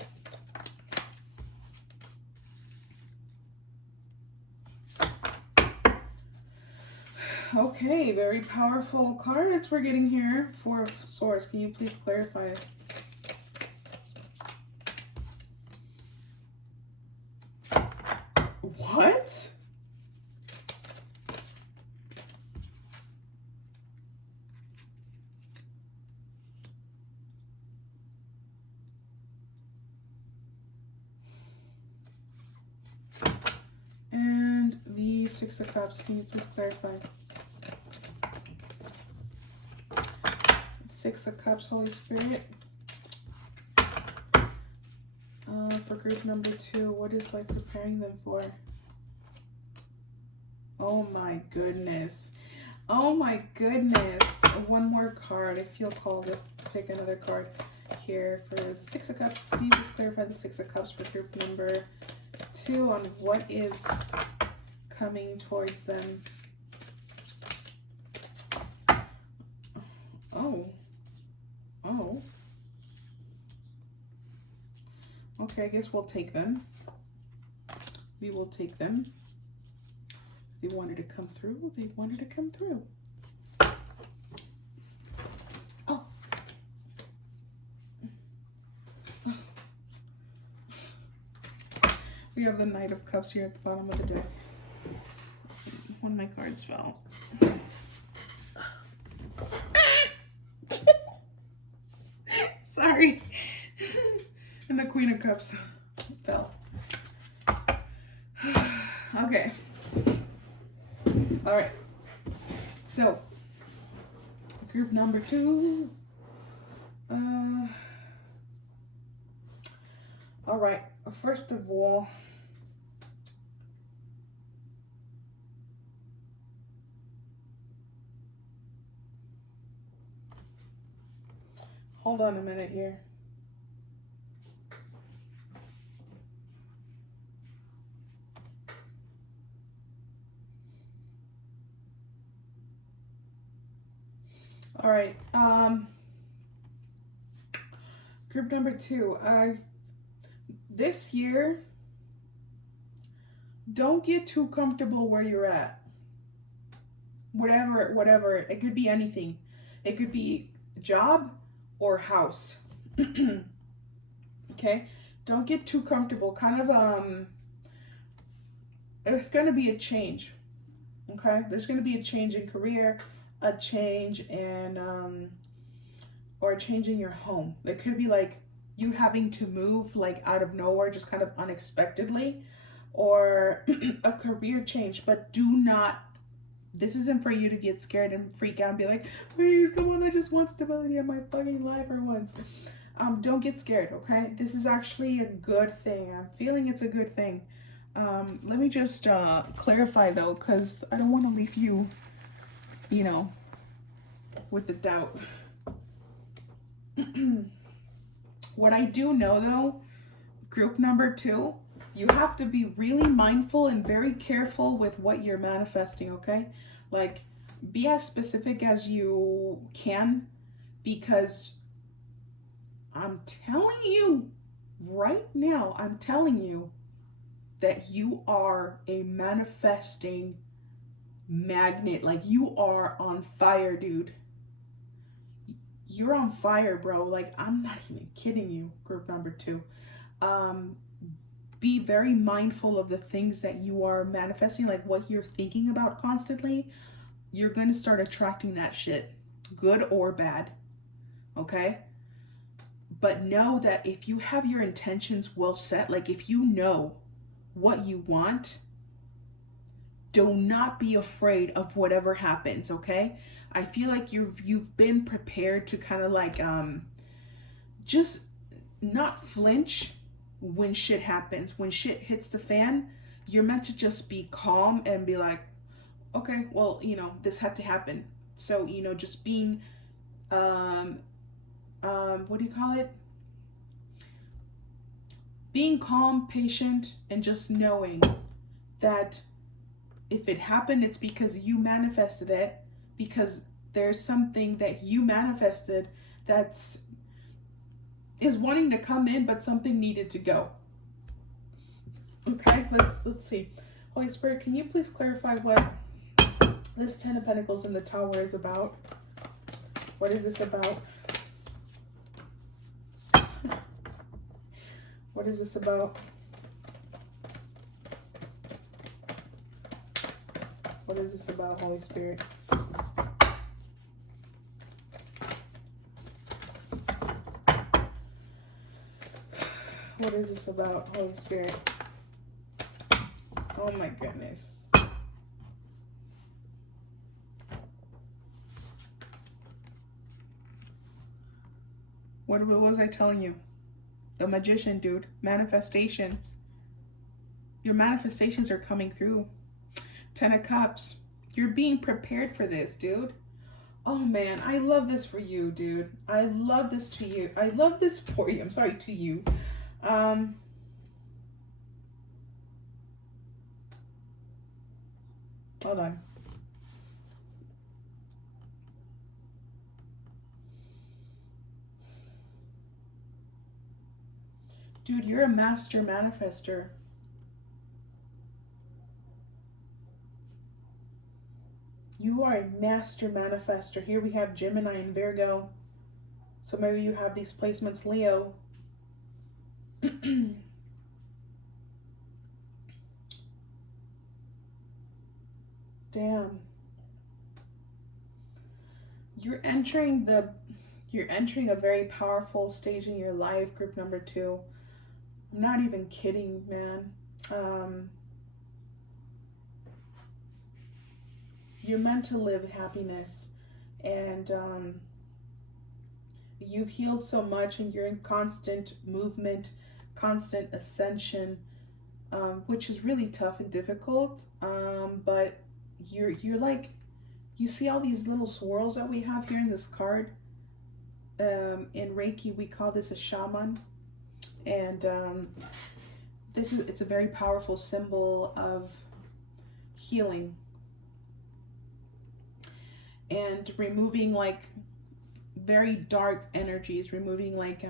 Okay, very powerful cards we're getting here. 4 of Swords. Can you please clarify? What? And the 6 of Cups. Can you please clarify? 6 of Cups, Holy Spirit. For group number 2, what is life preparing them for? Oh my goodness. Oh my goodness. One more card. I feel called to pick another card here for the 6 of Cups. Can you just clarify the 6 of Cups for group number 2 on what is coming towards them? Oh. Okay, I guess we'll take them. We will take them. They wanted to come through. They wanted to come through. Oh. We have the Knight of Cups here at the bottom of the deck. One of my cards fell. Sorry. And the Queen of Cups fell. Okay. All right. So, group number 2. All right. First of all, hold on a minute here. All right. Group number 2. This year, don't get too comfortable where you're at. Whatever. It could be anything. It could be job or house. Okay? Don't get too comfortable. Kind of, it's going to be a change. Okay? There's going to be a change in career, a change in, or a change in your home. It could be like you having to move like out of nowhere, just kind of unexpectedly, or a career change. But do not, this isn't for you to get scared and freak out and be like, please, come on, I just want stability in my fucking life for once. Don't get scared, okay? This is actually a good thing. I'm feeling it's a good thing. Let me just clarify though, because I don't want to leave you, you know, with the doubt. What I do know though, group number 2, you have to be really mindful and very careful with what you're manifesting, okay? Like, be as specific as you can, because I'm telling you right now, I'm telling you that you are a manifesting magnet. Like, you are on fire, dude. You're on fire, bro. Like, I'm not even kidding you, group number 2. Be very mindful of the things that you are manifesting, like what you're thinking about constantly. You're going to start attracting that shit, good or bad, okay? But know that if you have your intentions well set, like if you know what you want, do not be afraid of whatever happens, okay? I feel like you've been prepared to kind of like just not flinch when shit happens. When shit hits the fan, you're meant to just be calm and be like, okay, well, you know, this had to happen. So, you know, just being what do you call it? Being calm, patient, and just knowing that if it happened, it's because you manifested it, because there's something that you manifested that's is wanting to come in, but something needed to go. Okay, let's see. Holy Spirit, can you please clarify what this 10 of Pentacles in the Tower is about? What is this about? What is this about? What is this about, Holy Spirit? What is this about, Holy Spirit? Oh my goodness. What was I telling you? The Magician, dude. Manifestations. Your manifestations are coming through. 10 of Cups. You're being prepared for this, dude. Oh man, I love this for you, dude. I love this to you. I love this for you. I'm sorry, to you. Hold on. Dude, you're a master manifester. You are a master manifester. Here we have Gemini and Virgo. So maybe you have these placements, Leo. Damn. You're entering a very powerful stage in your life, group number 2. I'm not even kidding, man. You're meant to live happiness, and you've healed so much, and you're in constant movement, constant ascension, which is really tough and difficult. But you're like, you see all these little swirls that we have here in this card. In Reiki, we call this a shaman, and it's a very powerful symbol of healing and removing like very dark energies, removing like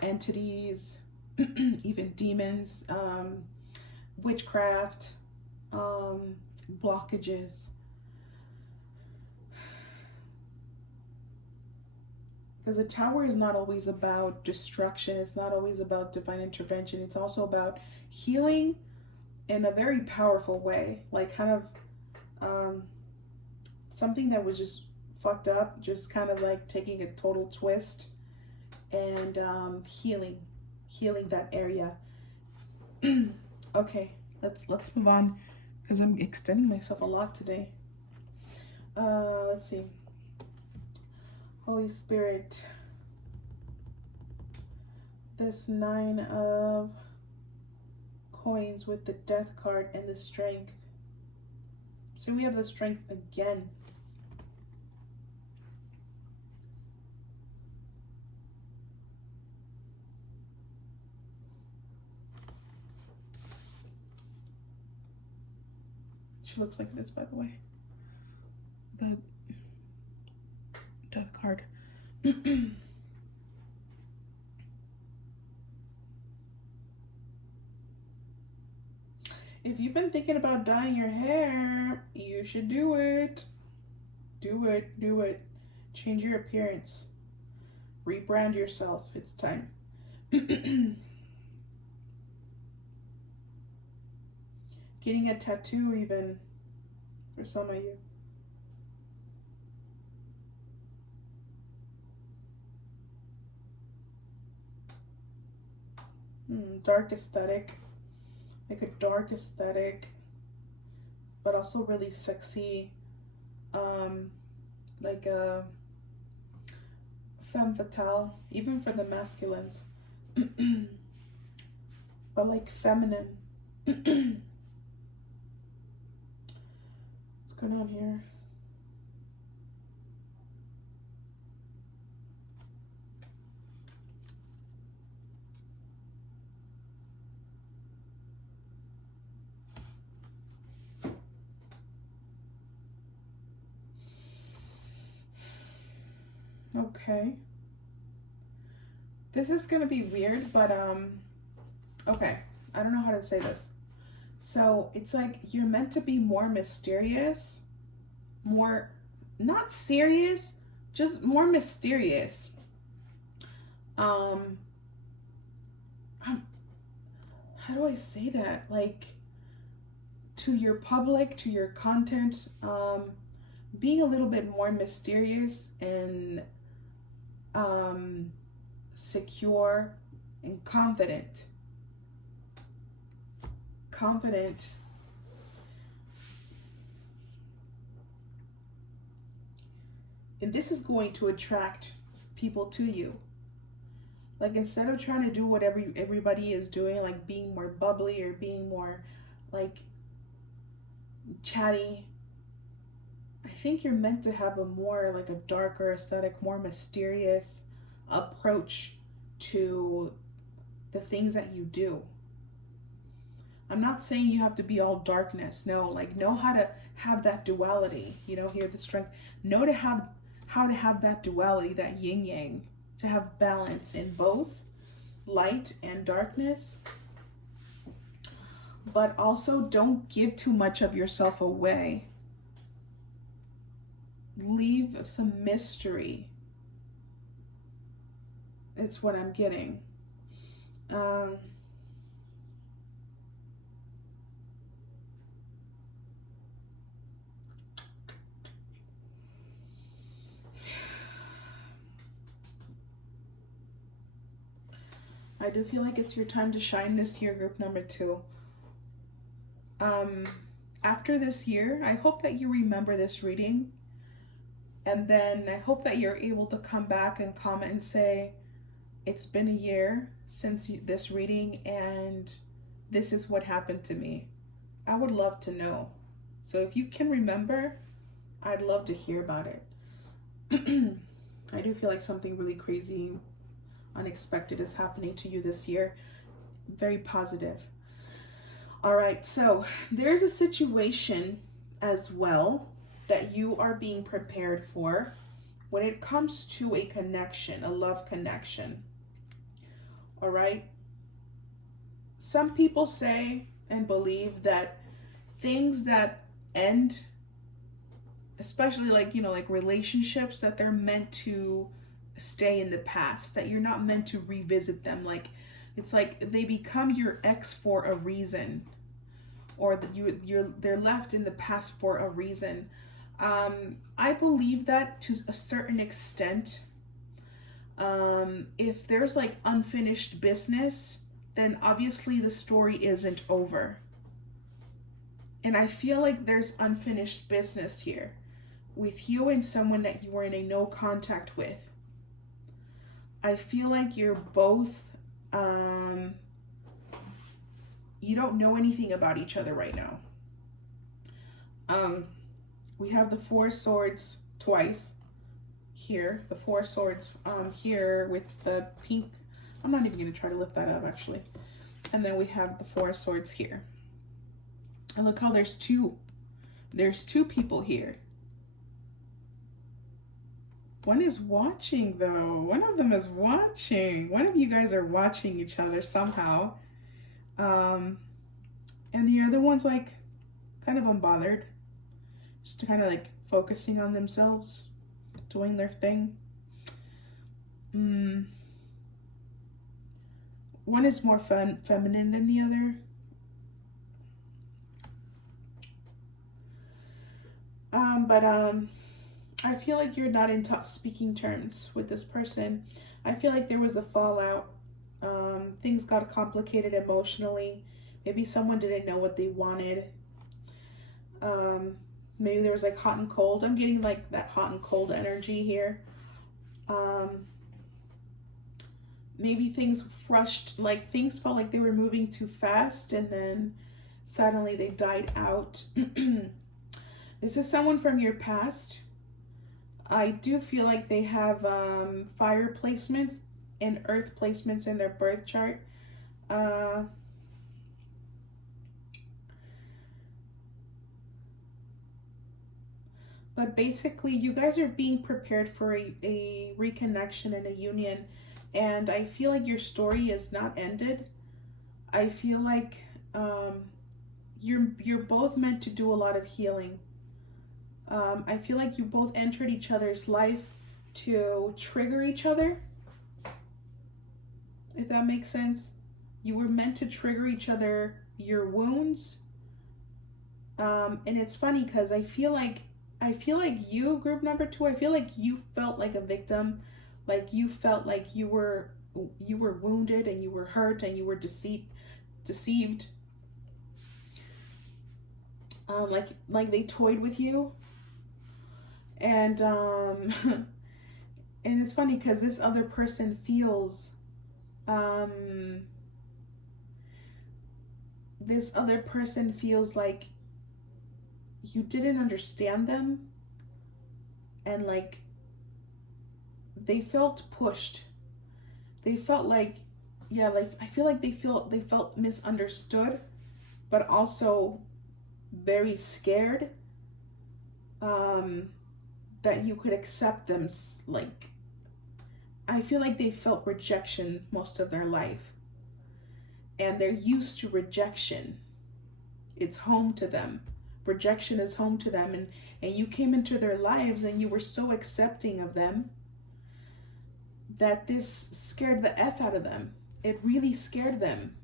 entities, even demons, witchcraft, blockages. Because the tower is not always about destruction, it's not always about divine intervention, it's also about healing in a very powerful way. Like kind of something that was just fucked up, just kind of like taking a total twist and healing that area. Okay, let's move on because I'm extending myself a lot today. Let's see. Holy Spirit, this 9 of coins with the Death card and the Strength. So we have the Strength again. She looks like this, by the way. The Death card. If you've been thinking about dyeing your hair, you should do it. Do it. Change your appearance. Rebrand yourself. It's time. Getting a tattoo even, for some of you. Dark aesthetic. Like a dark aesthetic, but also really sexy. Like a femme fatale, even for the masculines. But like feminine. What's going on here? Okay. This is gonna be weird, but okay. I don't know how to say this. So it's like you're meant to be more mysterious, more not serious, just more mysterious. How do I say that? Like to your public, to your content, being a little bit more mysterious and secure and confident. And this is going to attract people to you. Like instead of trying to do what everybody is doing, like being more bubbly or being more like chatty, I think you're meant to have a more like a darker aesthetic, more mysterious approach to the things that you do. I'm not saying you have to be all darkness. No, like know how to have that duality, here the Strength. Know how to have that duality, that yin yang, to have balance in both. light and darkness, but also don't give too much of yourself away. Leave some mystery. It's what I'm getting. Um, I do feel like it's your time to shine this year, group number 2. Um, After this year, I hope that you remember this reading. And then I hope that you're able to come back and comment and say, it's been a year since this reading and this is what happened to me. I would love to know. So if you can remember, I'd love to hear about it. I do feel like something really crazy, unexpected is happening to you this year. Very positive. All right, so there's a situation as well that you are being prepared for when it comes to a connection, a love connection. All right. Some people say and believe that things that end, especially like, like relationships, that they're meant to stay in the past, that you're not meant to revisit them. Like, it's like they become your ex for a reason, or that they're left in the past for a reason. I believe that to a certain extent. If there's like unfinished business, then obviously the story isn't over. And I feel like there's unfinished business here with you and someone that you were in a no contact with. I feel like you're both, you don't know anything about each other right now. We have the Four Swords twice here, the Four Swords here with the pink. I'm not even going to try to lift that up actually. And then we have the Four Swords here. And look how there's two people here. One is watching though. One of them is watching. One of you guys are watching each other somehow. And the other one's like kind of unbothered. Just kind of like focusing on themselves, doing their thing. One is more feminine than the other. But I feel like you're not in speaking terms with this person. I feel like there was a fallout. Things got complicated emotionally. Maybe someone didn't know what they wanted. Maybe there was like hot and cold. I'm getting like that hot and cold energy here. Maybe things rushed, like things felt like they were moving too fast and then suddenly they died out. This is someone from your past. I do feel like they have fire placements and earth placements in their birth chart. But basically, you guys are being prepared for a reconnection and a union. And I feel like your story is not ended. I feel like you're both meant to do a lot of healing. I feel like you both entered each other's life to trigger each other, if that makes sense. You were meant to trigger each other, your wounds. And it's funny because I feel like you, group number 2, I feel like you felt like a victim. Like you felt like you were wounded and you were hurt and you were deceived. Like they toyed with you. And and it's funny because this other person feels like you didn't understand them, and like they felt pushed. They felt like, yeah, like I feel like they felt misunderstood, but also very scared that you could accept them, like I feel like they felt rejection most of their life. And they're used to rejection. It's home to them. Rejection is home to them. And you came into their lives and you were so accepting of them that this scared the F out of them. It really scared them.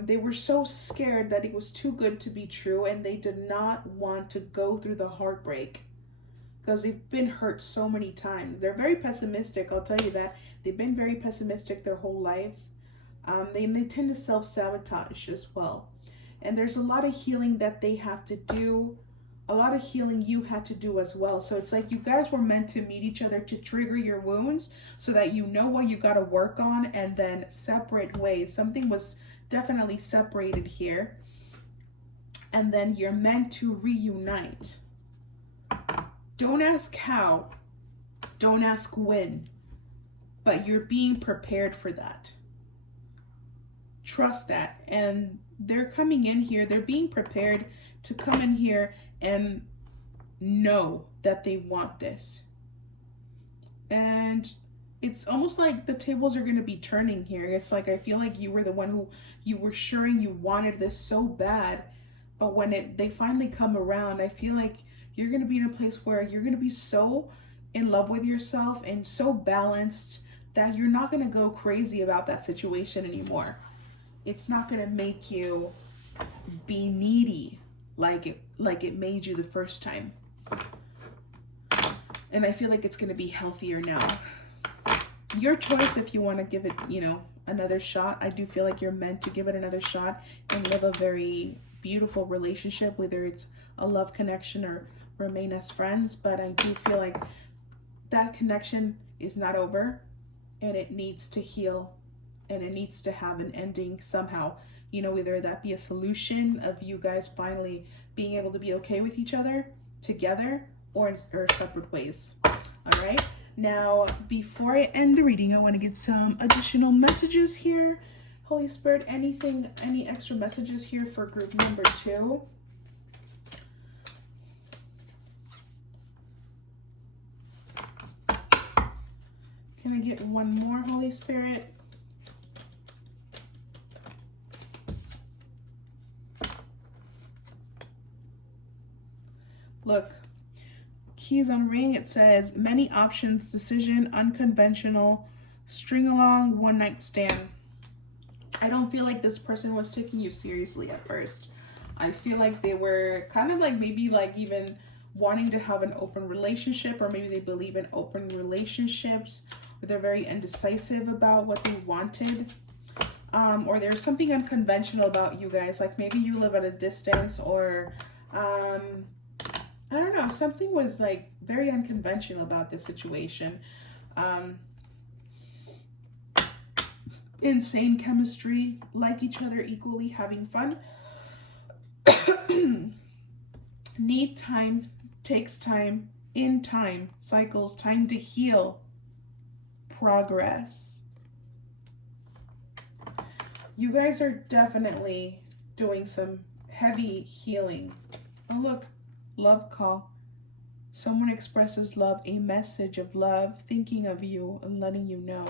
They were so scared that it was too good to be true, and they did not want to go through the heartbreak because they've been hurt so many times. They're very pessimistic, I'll tell you that. They've been very pessimistic their whole lives. They tend to self-sabotage as well. And there's a lot of healing that they have to do, a lot of healing you had to do as well. So it's like you guys were meant to meet each other to trigger your wounds so that you know what you got to work on, and then separate ways. Something was definitely separated here. And then you're meant to reunite. Don't ask how, don't ask when, but you're being prepared for that. Trust that. And they're coming in here, they're being prepared to come in here and know that they want this. And it's almost like the tables are going to be turning here. It's like, I feel like you were the one who, you were sure you wanted this so bad, but when they finally come around, I feel like you're going to be in a place where you're going to be so in love with yourself and so balanced that you're not going to go crazy about that situation anymore. It's not going to make you be needy like it made you the first time. And I feel like it's going to be healthier now. Your choice if you want to give it, another shot. I do feel like you're meant to give it another shot and live a very beautiful relationship, whether it's a love connection or remain as friends. But I do feel like that connection is not over, and it needs to heal, and it needs to have an ending somehow. Whether that be a solution of you guys finally being able to be okay with each other together, or separate ways. All right. Now, before I end the reading, I want to get some additional messages here. Holy Spirit, any extra messages here for group number 2? Can I get one more, Holy Spirit? Look. Keys on ring, it says many options, decision, unconventional, string along, one night stand. I don't feel like this person was taking you seriously at first. I feel like they were kind of like maybe like even wanting to have an open relationship, or maybe they believe in open relationships, or they're very indecisive about what they wanted. Or there's something unconventional about you guys, like maybe you live at a distance, or I don't know, something was like very unconventional about this situation. Insane chemistry, like each other equally, having fun. Need time, takes time, in time, cycles, time to heal, progress. You guys are definitely doing some heavy healing. Oh, look. Love call. Someone expresses love, a message of love, thinking of you and letting you know.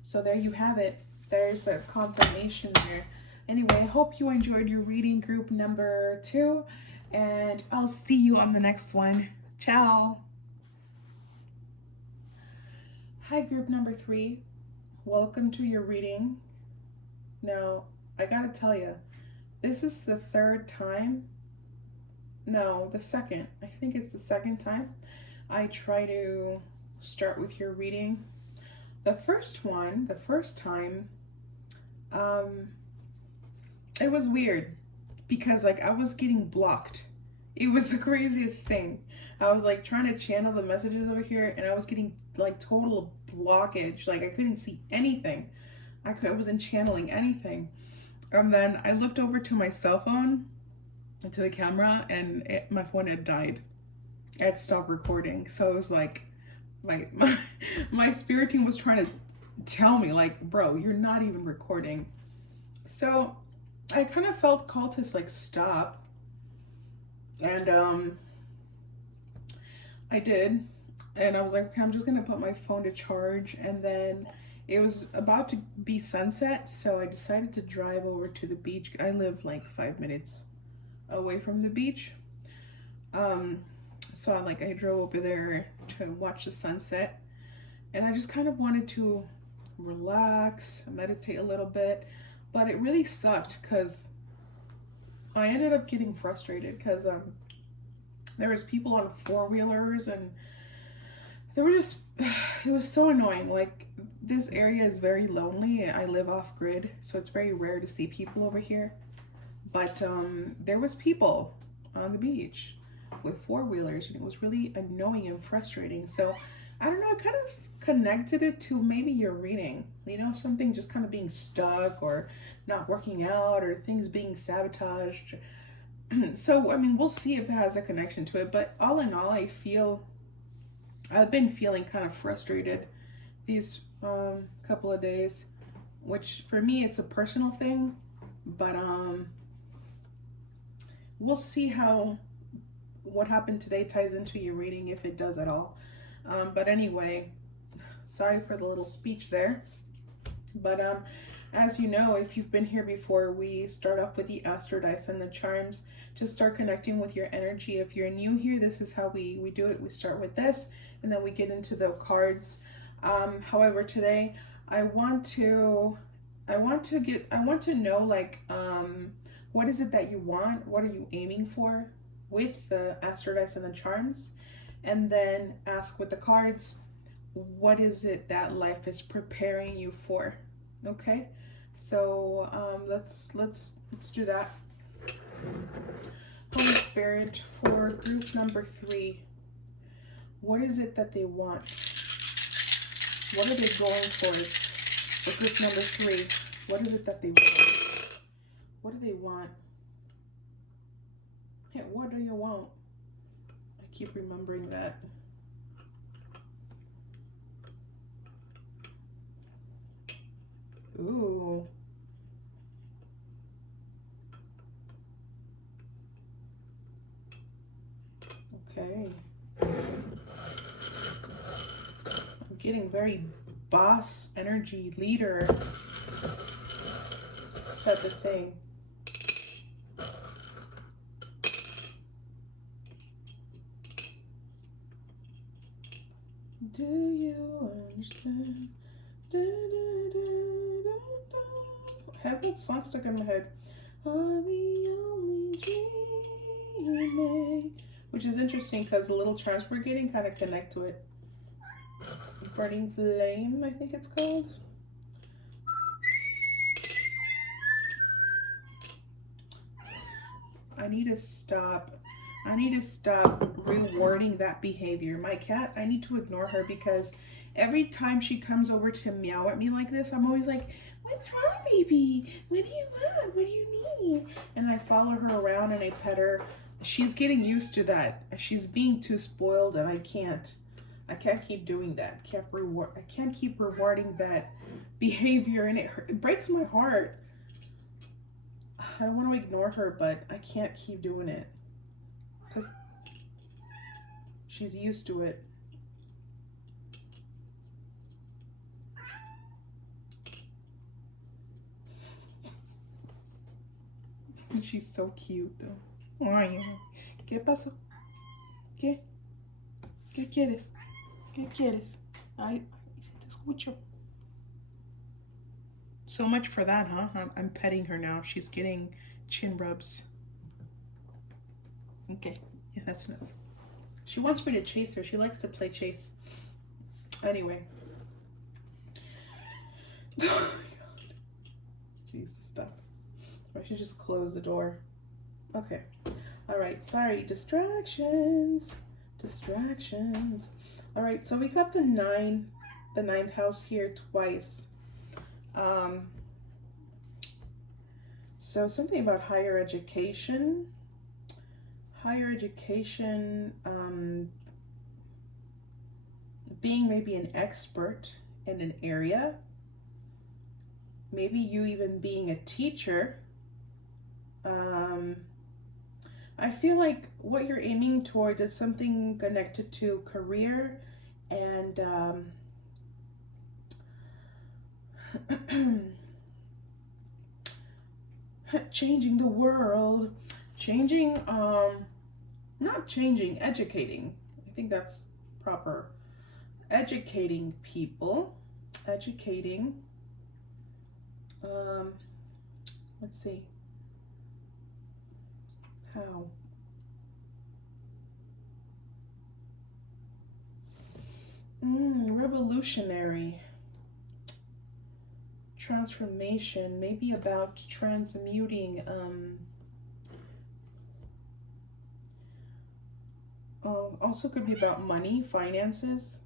So there you have it. There's a confirmation there. Anyway, I hope you enjoyed your reading, group number 2, and I'll see you on the next one. Ciao. Hi, group number 3. Welcome to your reading. Now, I gotta tell you, this is the third time. No, the second. I think it's the second time I try to start with your reading. The first time, it was weird because like I was getting blocked. It was the craziest thing. I was like trying to channel the messages over here, and I was getting like total blockage. Like I couldn't see anything. I wasn't channeling anything. And then I looked over to my cell phone, to the camera, and my phone had died. It had stopped recording. So it was like my spirit team was trying to tell me like, bro, you're not even recording. So I kind of felt called to like stop, and I did. And I was like, okay, I'm just gonna put my phone to charge. And then it was about to be sunset, so I decided to drive over to the beach. I live like 5 minutes away from the beach. Um, so I drove over there to watch the sunset, and I just kind of wanted to relax, meditate a little bit, but it really sucked because I ended up getting frustrated because there was people on four-wheelers, and there were just it was so annoying. Like, this area is very lonely. I live off grid, so it's very rare to see people over here. But there was people on the beach with four-wheelers, and it was really annoying and frustrating. So I don't know, I kind of connected it to maybe your reading, something just kind of being stuck or not working out or things being sabotaged. So I mean, we'll see if it has a connection to it, but all in all, I've been feeling kind of frustrated these couple of days, which for me it's a personal thing, but we'll see how what happened today ties into your reading, if it does at all. But anyway, sorry for the little speech there. But as you know, if you've been here before, we start off with the astro dice and the charms to start connecting with your energy. If you're new here, this is how we do it. We start with this, and then we get into the cards. However, today I want to know, like, what is it that you want? What are you aiming for with the astro dice and the charms? And then ask with the cards, what is it that life is preparing you for? Okay, so let's do that. Holy Spirit, for group number 3, what is it that they want? What are they going towards? For group number 3, what is it that they want? What do they want? Yeah, what do you want? I keep remembering that. Ooh. Okay. I'm getting very boss energy, leader type of thing. Do you understand? Da, da, da, da, da. I have that song stuck in my head. Are we only dreaming? Which is interesting because the little charms we're getting kind of connect to it. Burning Flame, I think it's called. I need to stop rewarding that behavior. My cat, I need to ignore her because every time she comes over to meow at me like this, I'm always like, what's wrong, baby? What do you want? What do you need? And I follow her around and I pet her. She's getting used to that. She's being too spoiled, and I can't keep doing that. I can't keep rewarding that behavior, and it breaks my heart. I don't want to ignore her, but I can't keep doing it because she's used to it. She's so cute, though. Ay, ¿qué pasó? ¿Qué? ¿Qué quieres? ¿Qué quieres? Ay, se te escucho. So much for that, huh? I'm petting her now. She's getting chin rubs. Okay, yeah, that's enough. She wants me to chase her. She likes to play chase. Anyway. Oh my God. Jesus, stop. I should just close the door. Okay. All right. Sorry. Distractions. All right. So we got the ninth house here twice. So something about higher education. Being maybe an expert in an area. Maybe you even being a teacher. I feel like what you're aiming towards is something connected to career and changing the world, changing, not changing, educating. I think that's proper. Educating people, educating, let's see, how? Revolutionary. Transformation, maybe about transmuting, also could be about money, finances.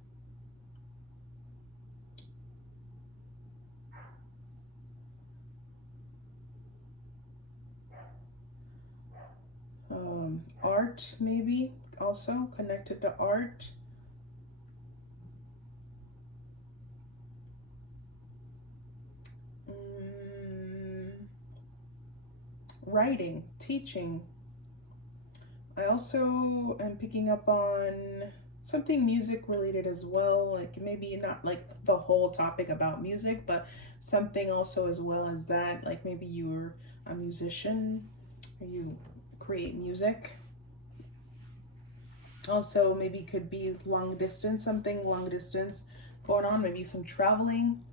Art, maybe, also connected to art. Writing, teaching. I also am picking up on something music related as well, like maybe not like the whole topic about music, but something also as well as that, like maybe you're a musician or you create music. Also maybe could be long distance, something long distance going on, maybe some traveling,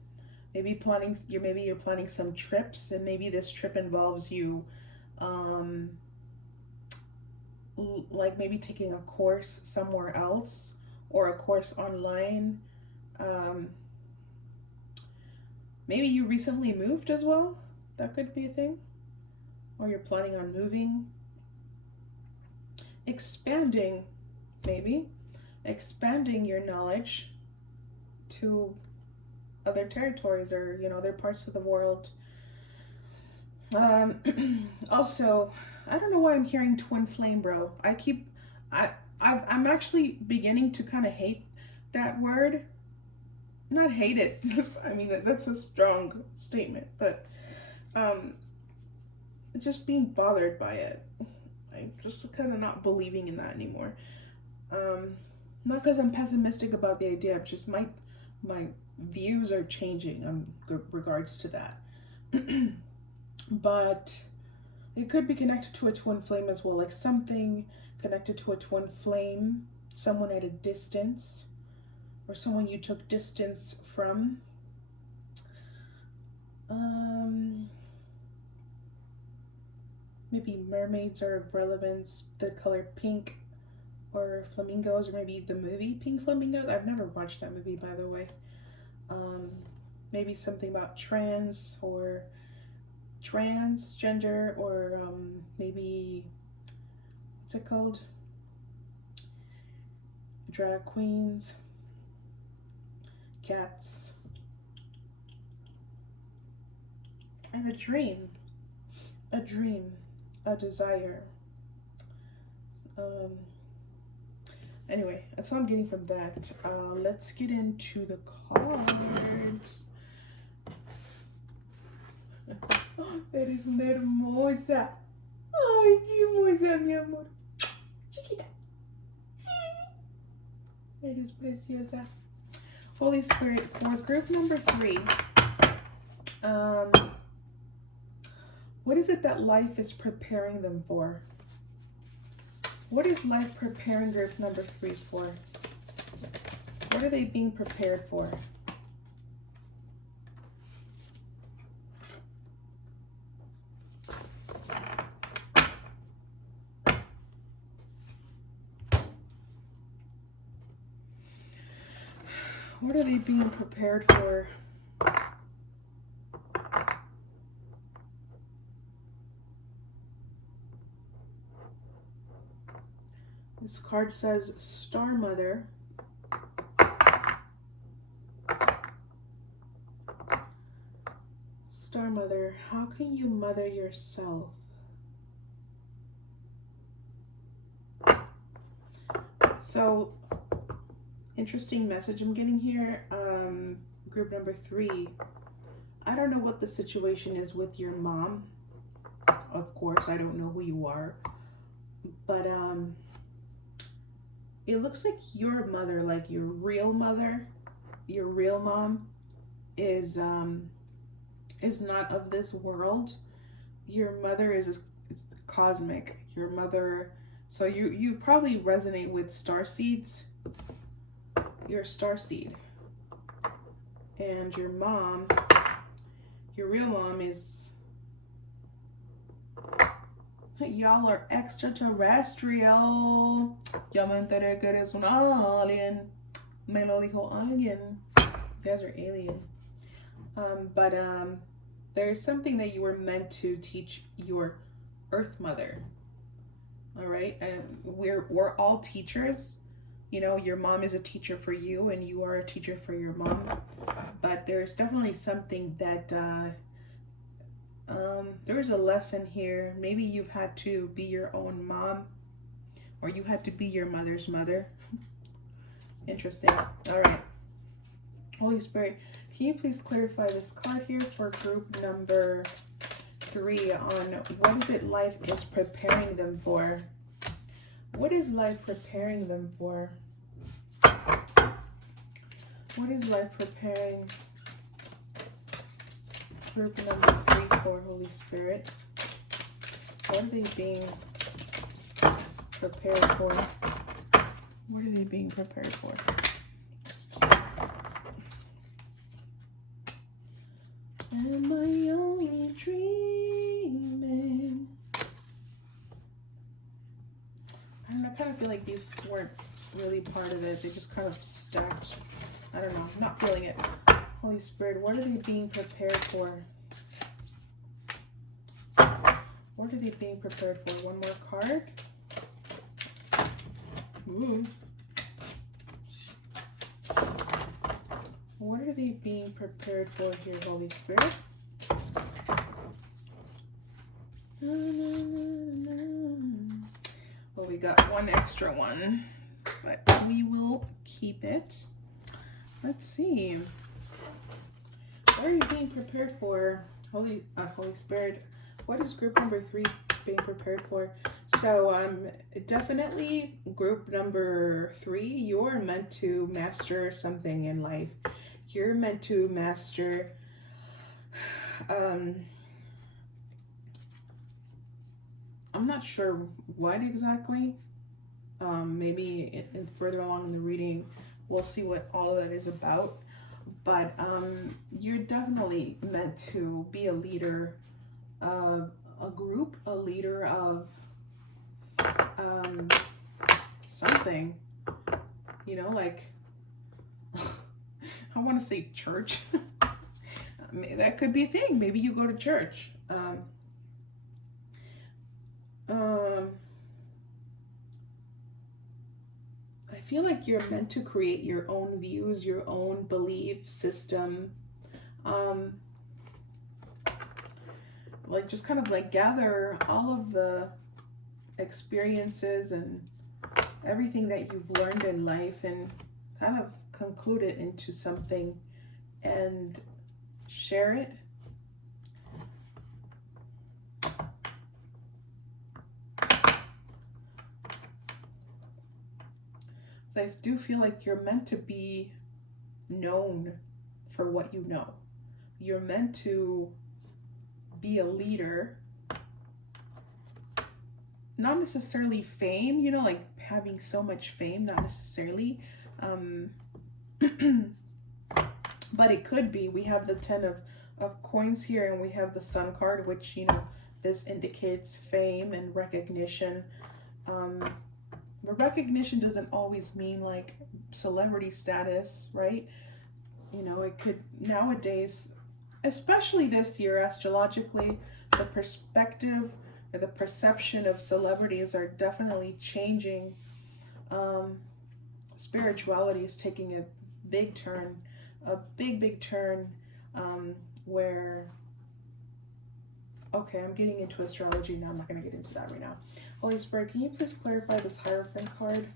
maybe you're planning some trips, and maybe this trip involves you like maybe taking a course somewhere else or a course online. Maybe you recently moved as well. That could be a thing. Or you're planning on moving. Expanding, maybe. Expanding your knowledge to other territories or, other parts of the world. Also, I don't know why I'm hearing twin flame, bro. I'm actually beginning to kind of hate that word. Not hate it. I mean, that's a strong statement, but just being bothered by it. I'm just kind of not believing in that anymore. Not because I'm pessimistic about the idea, just my views are changing in regards to that. But it could be connected to a twin flame as well, like something connected to a twin flame, someone at a distance, or someone you took distance from. Maybe mermaids are of relevance, the color pink, or flamingos, or maybe the movie Pink Flamingos. I've never watched that movie, by the way. Maybe something about trans or transgender, or maybe, what's it called? Drag queens, cats, and a dream, a desire. Anyway, that's what I'm getting from that. Let's get into the cards. Eres una hermosa. Ay, qué hermosa, mi amor. Chiquita. Eres preciosa. Holy Spirit, for group number 3, what is it that life is preparing them for? What is life preparing group number 3 for? What are they being prepared for? What are they being prepared for? This card says Star Mother. Star Mother, how can you mother yourself? So, interesting message I'm getting here. Group number 3. I don't know what the situation is with your mom. Of course, I don't know who you are. But it looks like your mother, like your real mother, your real mom, is not of this world. Your mother is cosmic. Your mother, so you probably resonate with star seeds. You're a star seed, and your mom, your real mom, is, y'all are extraterrestrial. Ya me enteré que eres un alien. Me lo dijo alguien. You guys are alien. But there's something that you were meant to teach your Earth Mother. All right, and we're all teachers. You know, your mom is a teacher for you, and you are a teacher for your mom. But there's definitely something that there's a lesson here. Maybe you've had to be your own mom, or you had to be your mother's mother. Interesting. All right. Holy Spirit, can you please clarify this card here for group number 3 on what is it life is preparing them for? What is life preparing them for? What is life preparing group number 3 for, Holy Spirit? What are they being prepared for? What are they being prepared for? Am I only dreaming? I don't know, I kind of feel like these weren't really part of it. They just kind of stacked. I don't know, I'm not feeling it. Holy Spirit, what are they being prepared for? What are they being prepared for? One more card. Ooh. What are they being prepared for here, Holy Spirit? Well, we got one extra one, but we will keep it. Let's see. What are you being prepared for, Holy Spirit? What is group number 3 being prepared for? So, definitely group number 3. You're meant to master something in life. You're meant to master I'm not sure what exactly. Maybe further along in the reading, we'll see what all of it is about. But you're definitely meant to be a leader of a group, a leader of something. You know, like, I want to say church. That could be a thing. Maybe you go to church. I feel like you're meant to create your own views, your own belief system. Like, just kind of like gather all of the experiences and everything that you've learned in life and kind of conclude it into something and share it. So I do feel like you're meant to be known for what you know. You're meant to be a leader. Not necessarily fame, you know, like having so much fame, not necessarily. But it could be. We have the 10 of coins here, and we have the Sun card, which, you know, this indicates fame and recognition. But recognition doesn't always mean like celebrity status, right? You know, it could nowadays, especially this year astrologically, the perspective or the perception of celebrities are definitely changing. Spirituality is taking a big turn, a big turn, where, okay, I'm getting into astrology now. I'm not going to get into that right now. Holy Spirit, can you please clarify this Hierophant card?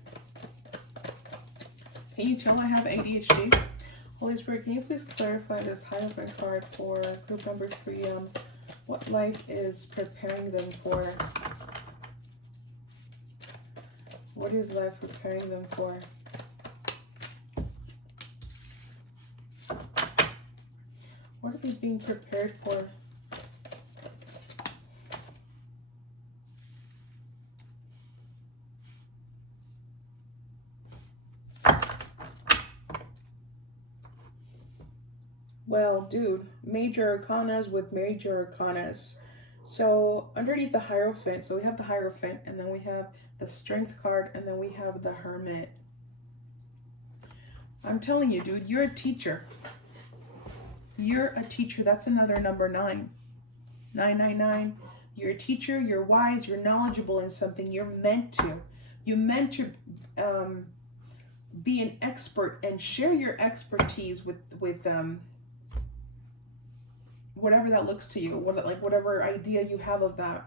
Can you tell I have ADHD? Holy Spirit, can you please clarify this Hierophant card for group number 3? What life is preparing them for? What is life preparing them for? What are they being prepared for? Well, dude, major arcanas with major arcanas. So underneath the Hierophant, so we have the Hierophant, and then we have the Strength card, and then we have the Hermit. I'm telling you, dude, you're a teacher. You're a teacher. That's another number 9. 999. You're a teacher. You're wise. You're knowledgeable in something. You're meant to. You're meant to be an expert and share your expertise with whatever that looks to you, whatever idea you have of that.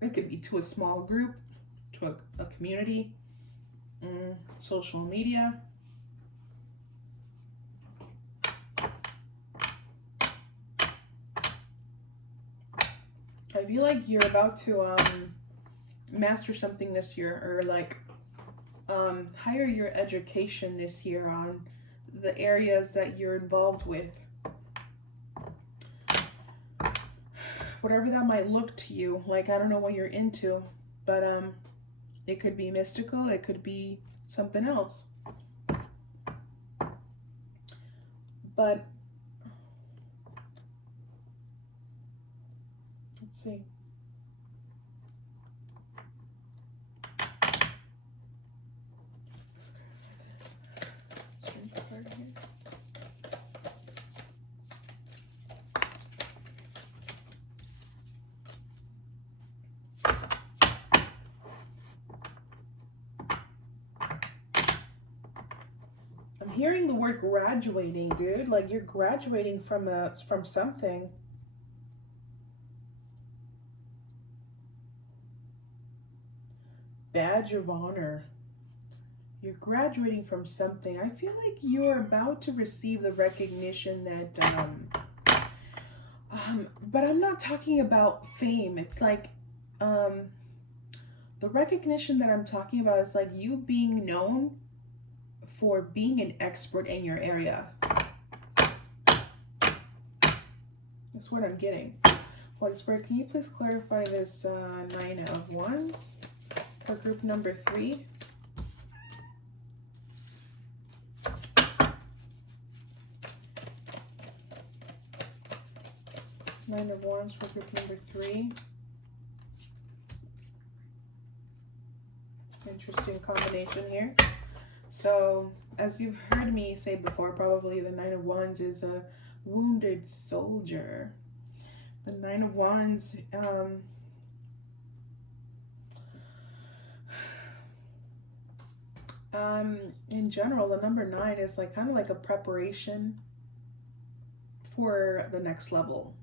It could be to a small group, to a community, social media. I feel like you're about to master something this year, or like higher your education this year on the areas that you're involved with. Whatever that might look to you, like I don't know what you're into, but it could be mystical, it could be something else. But let's see. I'm hearing the word graduating, dude. Like you're graduating from something. Badge of honor. You're graduating from something. I feel like you're about to receive the recognition that but I'm not talking about fame. It's like the recognition that I'm talking about is like you being known for being an expert in your area. That's what I'm getting. Holy Spirit, can you please clarify this 9 of Wands for group number 3? Nine of Wands for group number 3. Interesting combination here. So, as you've heard me say before, probably the 9 of Wands is a wounded soldier. The 9 of Wands, in general, the number 9 is like kind of like a preparation for the next level.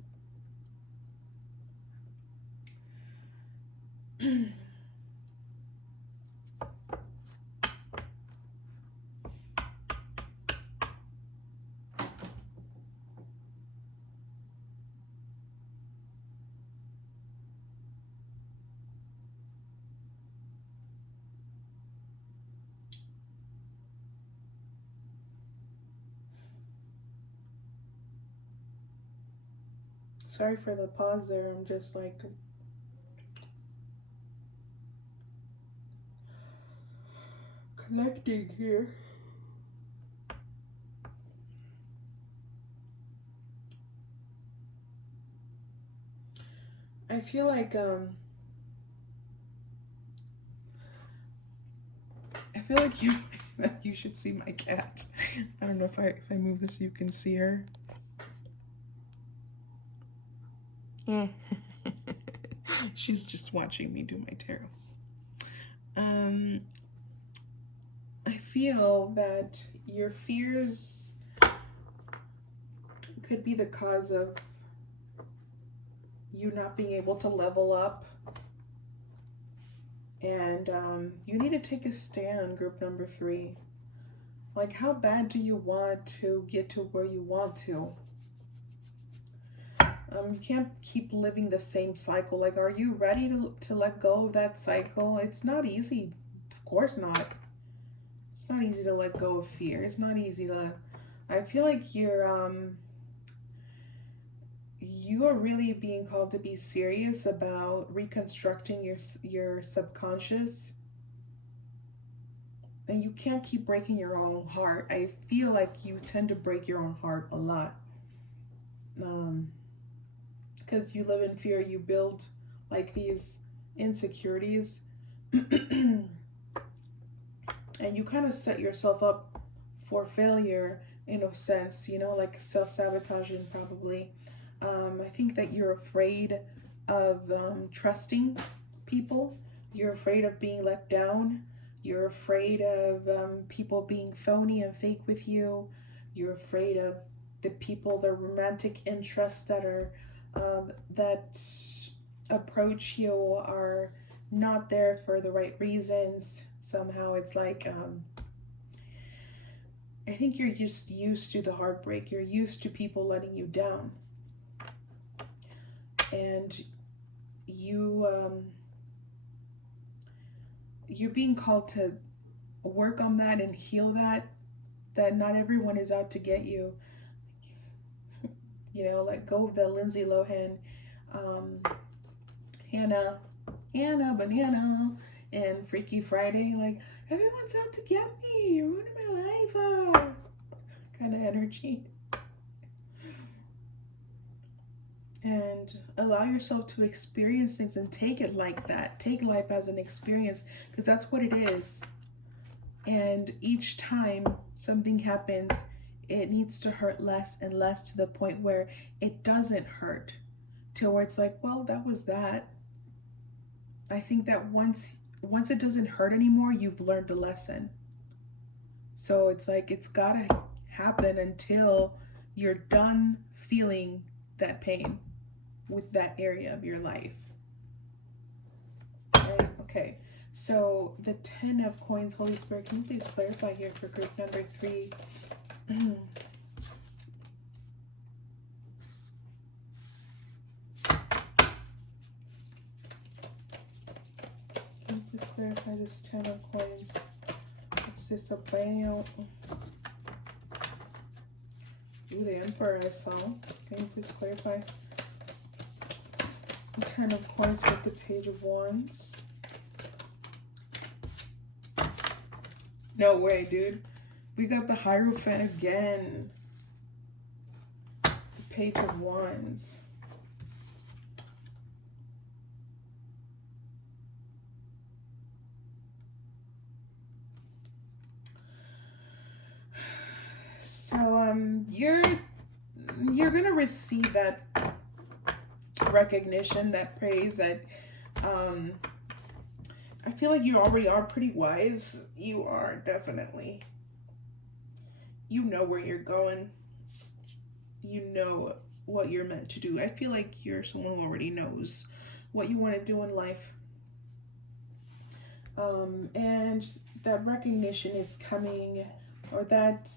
Sorry for the pause there. I'm just like connecting here. I feel like you should see my cat. I don't know if I move this you can see her. She's just watching me do my tarot. I feel that your fears could be the cause of you not being able to level up. And you need to take a stand, group number 3. Like, how bad do you want to get to where you want to? You can't keep living the same cycle. Like, are you ready to let go of that cycle? It's not easy. Of course not. It's not easy to let go of fear. It's not easy to. I feel like you are really being called to be serious about reconstructing your subconscious, and you can't keep breaking your own heart. I feel like you tend to break your own heart a lot. Because you live in fear, you build like these insecurities, and you kind of set yourself up for failure in a sense, like self-sabotaging probably. I think that you're afraid of trusting people. You're afraid of being let down. You're afraid of people being phony and fake with you. You're afraid of the romantic interests that approach you are not there for the right reasons. Somehow it's like, I think you're just used to the heartbreak. You're used to people letting you down. And you're being called to work on that and heal that not everyone is out to get you. Let go of the Lindsay Lohan, Hannah Banana, and Freaky Friday. Like, everyone's out to get me. You're ruining my life. Kind of energy. And allow yourself to experience things and take it like that. Take life as an experience, because that's what it is. And each time something happens, it needs to hurt less and less, to the point where it doesn't hurt, till where it's like, well, that was that. I think that once it doesn't hurt anymore, you've learned a lesson. So it's like, it's gotta happen until you're done feeling that pain with that area of your life. Right? Okay. So the 10 of coins, Holy Spirit, can you please clarify here for group number 3? Can you please clarify this 10 of coins? What's this about? Ooh, the Emperor I saw. Can you please clarify? 10 of coins with the Page of Wands. No way, dude. We got the Hierophant again. The Page of Wands. So you're gonna receive that recognition, that praise, that I feel like you already are pretty wise. You are, definitely. You know where you're going. You know what you're meant to do. I feel like you're someone who already knows what you want to do in life. And that recognition is coming, or that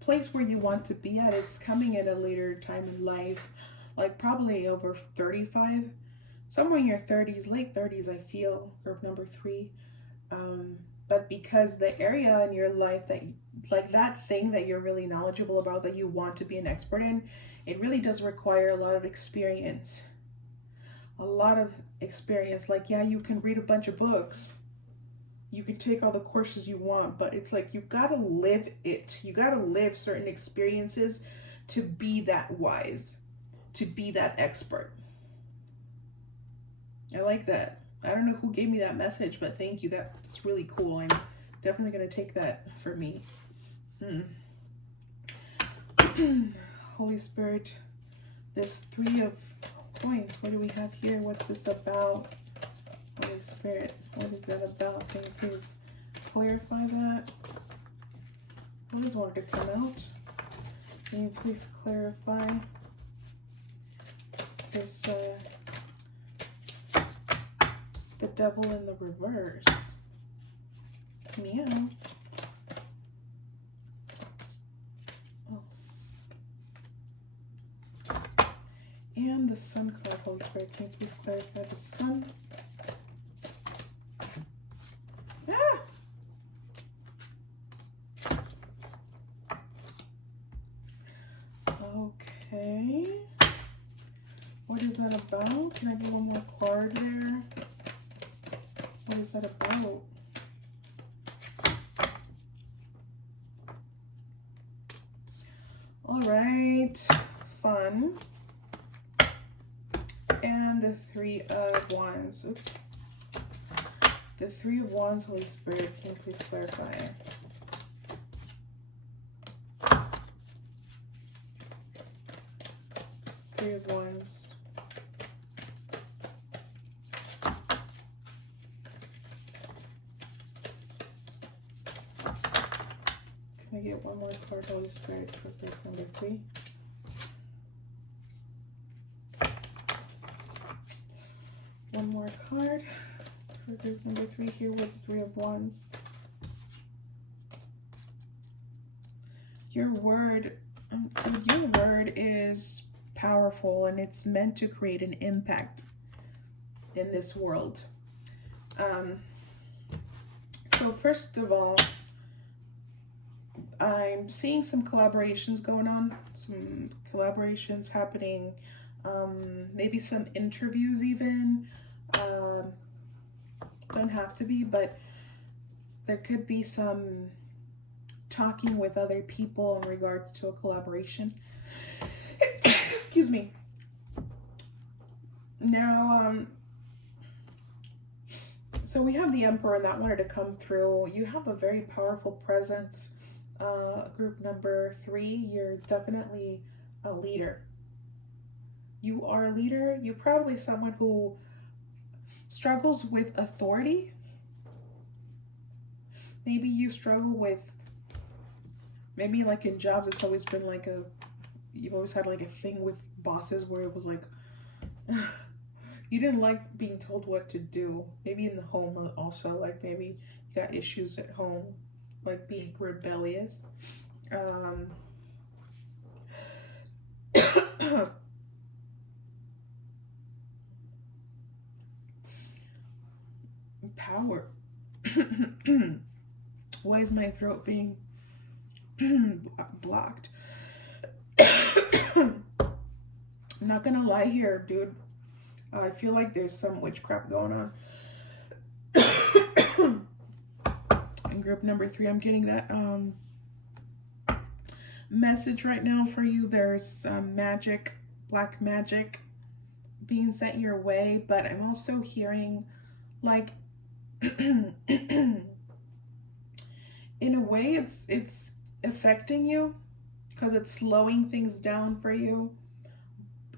place where you want to be at, it's coming at a later time in life, like probably over 35, somewhere in your 30s, late 30s, I feel, group number 3. But because the area in your life that, like that thing that you're really knowledgeable about, that you want to be an expert in, it really does require a lot of experience. A lot of experience. Like, yeah, you can read a bunch of books. You can take all the courses you want, but it's like, you gotta live it. You gotta live certain experiences to be that wise, to be that expert. I like that. I don't know who gave me that message, but thank you. That's really cool. I'm definitely going to take that for me. Holy Spirit, this 3 of coins. What do we have here? What's this about? Holy Spirit, what is that about? Can you please clarify that? I always wanted to come out. Can you please clarify this, the Devil in the reverse? Meow. Oh. And the sun card, Holy Spirit? Can you please clarify the sun? Ah! Okay. What is that about? Can I get one more card there? What is that about? All right. Fun. And the Three of Wands. Oops. The Three of Wands, Holy Spirit, can you please clarify? Three of Wands. Can I get one more card, Holy Spirit, for group number 3? One more card for group number 3 here with the Three of Wands. Your word is powerful, and it's meant to create an impact in this world. So first of all, I'm seeing some collaborations going on, some collaborations happening, maybe some interviews even. Don't have to be, but there could be some talking with other people in regards to a collaboration. Excuse me. Now, so we have the Emperor, and that wanted to come through. You have a very powerful presence. Group number 3, you're definitely a leader. You are a leader. You're probably someone who struggles with authority. Maybe you struggle with, maybe like in jobs, it's always been like you've always had like a thing with bosses where it was like, you didn't like being told what to do. Maybe in the home also, like maybe you got issues at home, like being rebellious. Power. Why is my throat being blocked? I'm not gonna lie here, dude. I feel like there's some witchcraft going on. In group number 3, I'm getting that message right now for you. There's magic, black magic being sent your way, but I'm also hearing like in a way it's affecting you because it's slowing things down for you,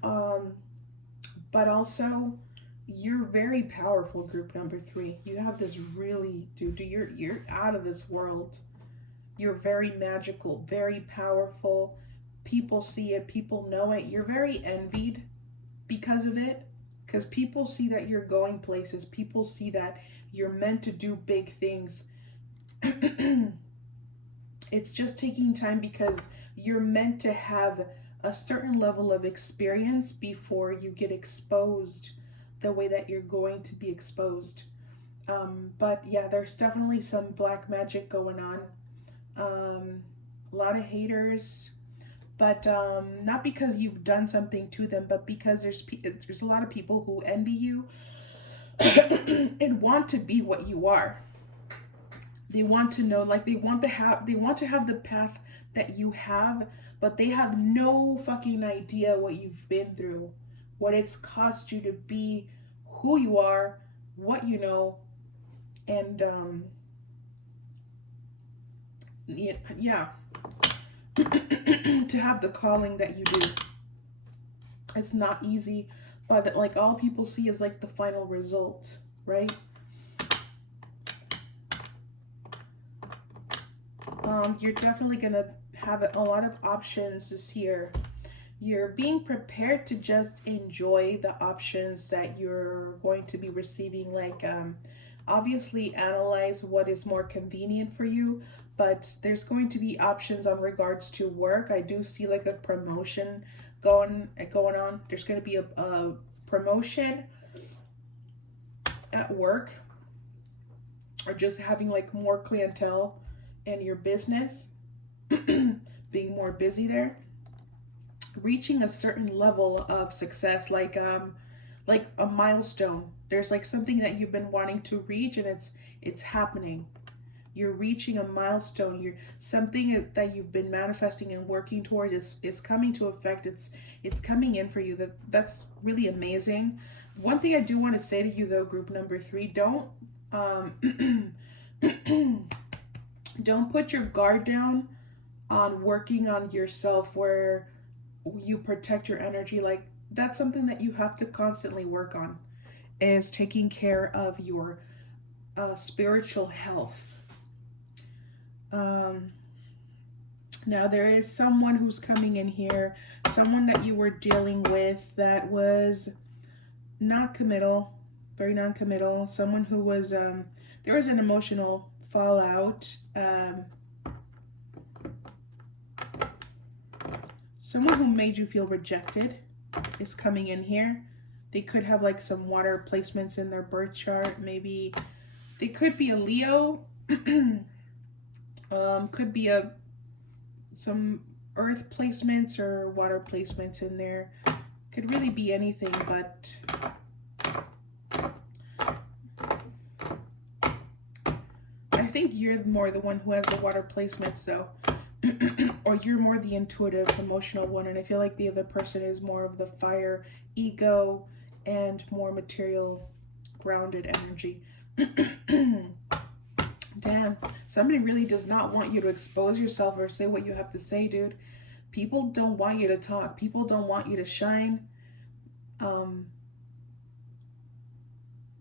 but also you're very powerful. Group number 3, you have this really, dude, you're out of this world. You're very magical, very powerful. People see it, people know it. You're very envied because of it, because people see that you're going places. People see that you're meant to do big things. It's just taking time because you're meant to have a certain level of experience before you get exposed the way that you're going to be exposed. But yeah, there's definitely some black magic going on. A lot of haters, but not because you've done something to them, but because there's a lot of people who envy you and want to be what you are. They want to know, like they want to have the path that you have, but they have no fucking idea what you've been through, what it's cost you to be who you are, what you know, and yeah. To have the calling that you do. It's not easy, but like all people see is like the final result, right? You're definitely gonna have a lot of options this year. You're being prepared to just enjoy the options that you're going to be receiving. Like, obviously analyze what is more convenient for you, but there's going to be options on regards to work. I do see like a promotion going on. There's going to be a promotion at work, or just having like more clientele in your business, being more busy there, reaching a certain level of success, like a milestone. There's like something that you've been wanting to reach, and it's happening. You're reaching a milestone. You're something that you've been manifesting and working towards is coming to effect. It's coming in for you. That's really amazing. One thing I do want to say to you though, group number 3, don't don't put your guard down on working on yourself, where you protect your energy. Like, that's something that you have to constantly work on, is taking care of your spiritual health. Now there is someone who's coming in here, someone that you were dealing with that was not committal, very non-committal, someone who was there was an emotional fallout, someone who made you feel rejected is coming in here. They could have like some water placements in their birth chart. Maybe they could be a Leo. Could be some earth placements or water placements in there. Could really be anything, but I think you're more the one who has the water placements though. Or you're more the intuitive, emotional one, and I feel like the other person is more of the fire, ego, and more material, grounded energy. Damn, somebody really does not want you to expose yourself or say what you have to say, dude. People don't want you to talk. People don't want you to shine.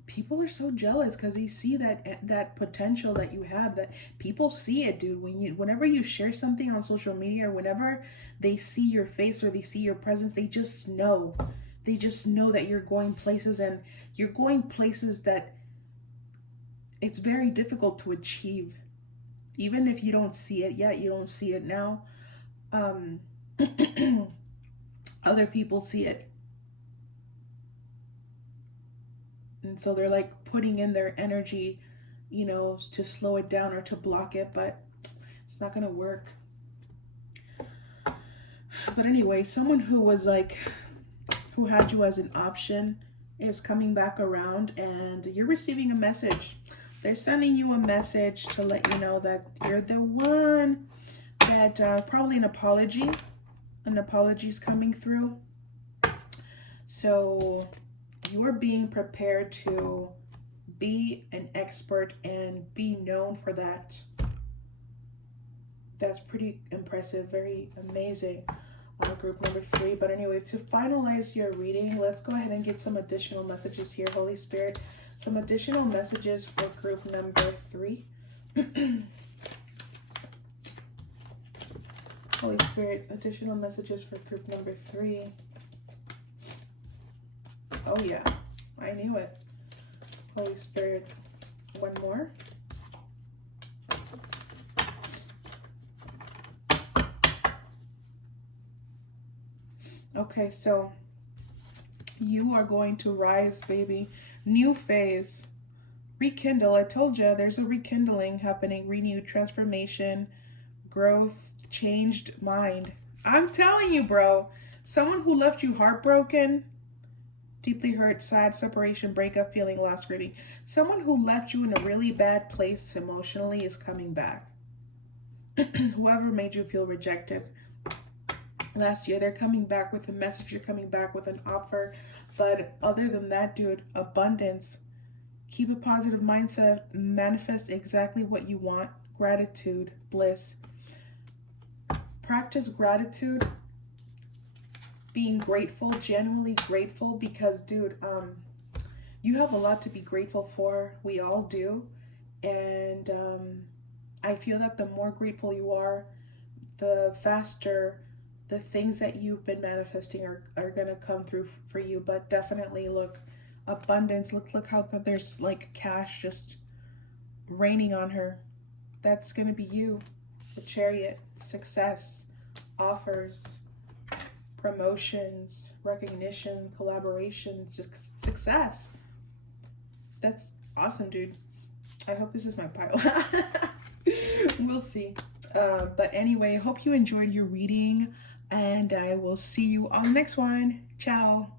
People are so jealous because they see that potential that you have. That people see it, dude. Whenever you share something on social media, or whenever they see your face or they see your presence, they just know. They just know that you're going places, and you're going places that it's very difficult to achieve. Even if you don't see it yet, you don't see it now. Other people see it. And so they're like putting in their energy, to slow it down or to block it, but it's not going to work. But anyway, someone who had you as an option is coming back around, and you're receiving a message. They're sending you a message to let you know that you're the one, that probably an apology. An apology is coming through. So you are being prepared to be an expert and be known for that. That's pretty impressive, very amazing. Group number 3. But anyway, to finalize your reading, let's go ahead and get some additional messages here. Holy Spirit, some additional messages for group number 3. Holy Spirit, additional messages for group number 3. Oh yeah, I knew it. Holy Spirit, one more. Okay, so you are going to rise, baby. New phase. Rekindle. I told you there's a rekindling happening. Renewed, transformation, growth, changed mind. I'm telling you, bro. Someone who left you heartbroken, deeply hurt, sad, separation, breakup, feeling lost, grieving. Someone who left you in a really bad place emotionally is coming back. Whoever made you feel rejected last year, they're coming back with a message. You're coming back with an offer. But other than that, dude, abundance. Keep a positive mindset. Manifest exactly what you want. Gratitude, bliss. Practice gratitude. Being grateful, genuinely grateful, because, dude, you have a lot to be grateful for. We all do. And I feel that the more grateful you are, the faster the things that you've been manifesting are going to come through for you. But definitely, look, abundance. Look how there's like cash just raining on her. That's going to be you. The Chariot, success, offers, promotions, recognition, collaborations, just success. That's awesome, dude. I hope this is my pile. We'll see. But anyway, I hope you enjoyed your reading, and I will see you on the next one. Ciao.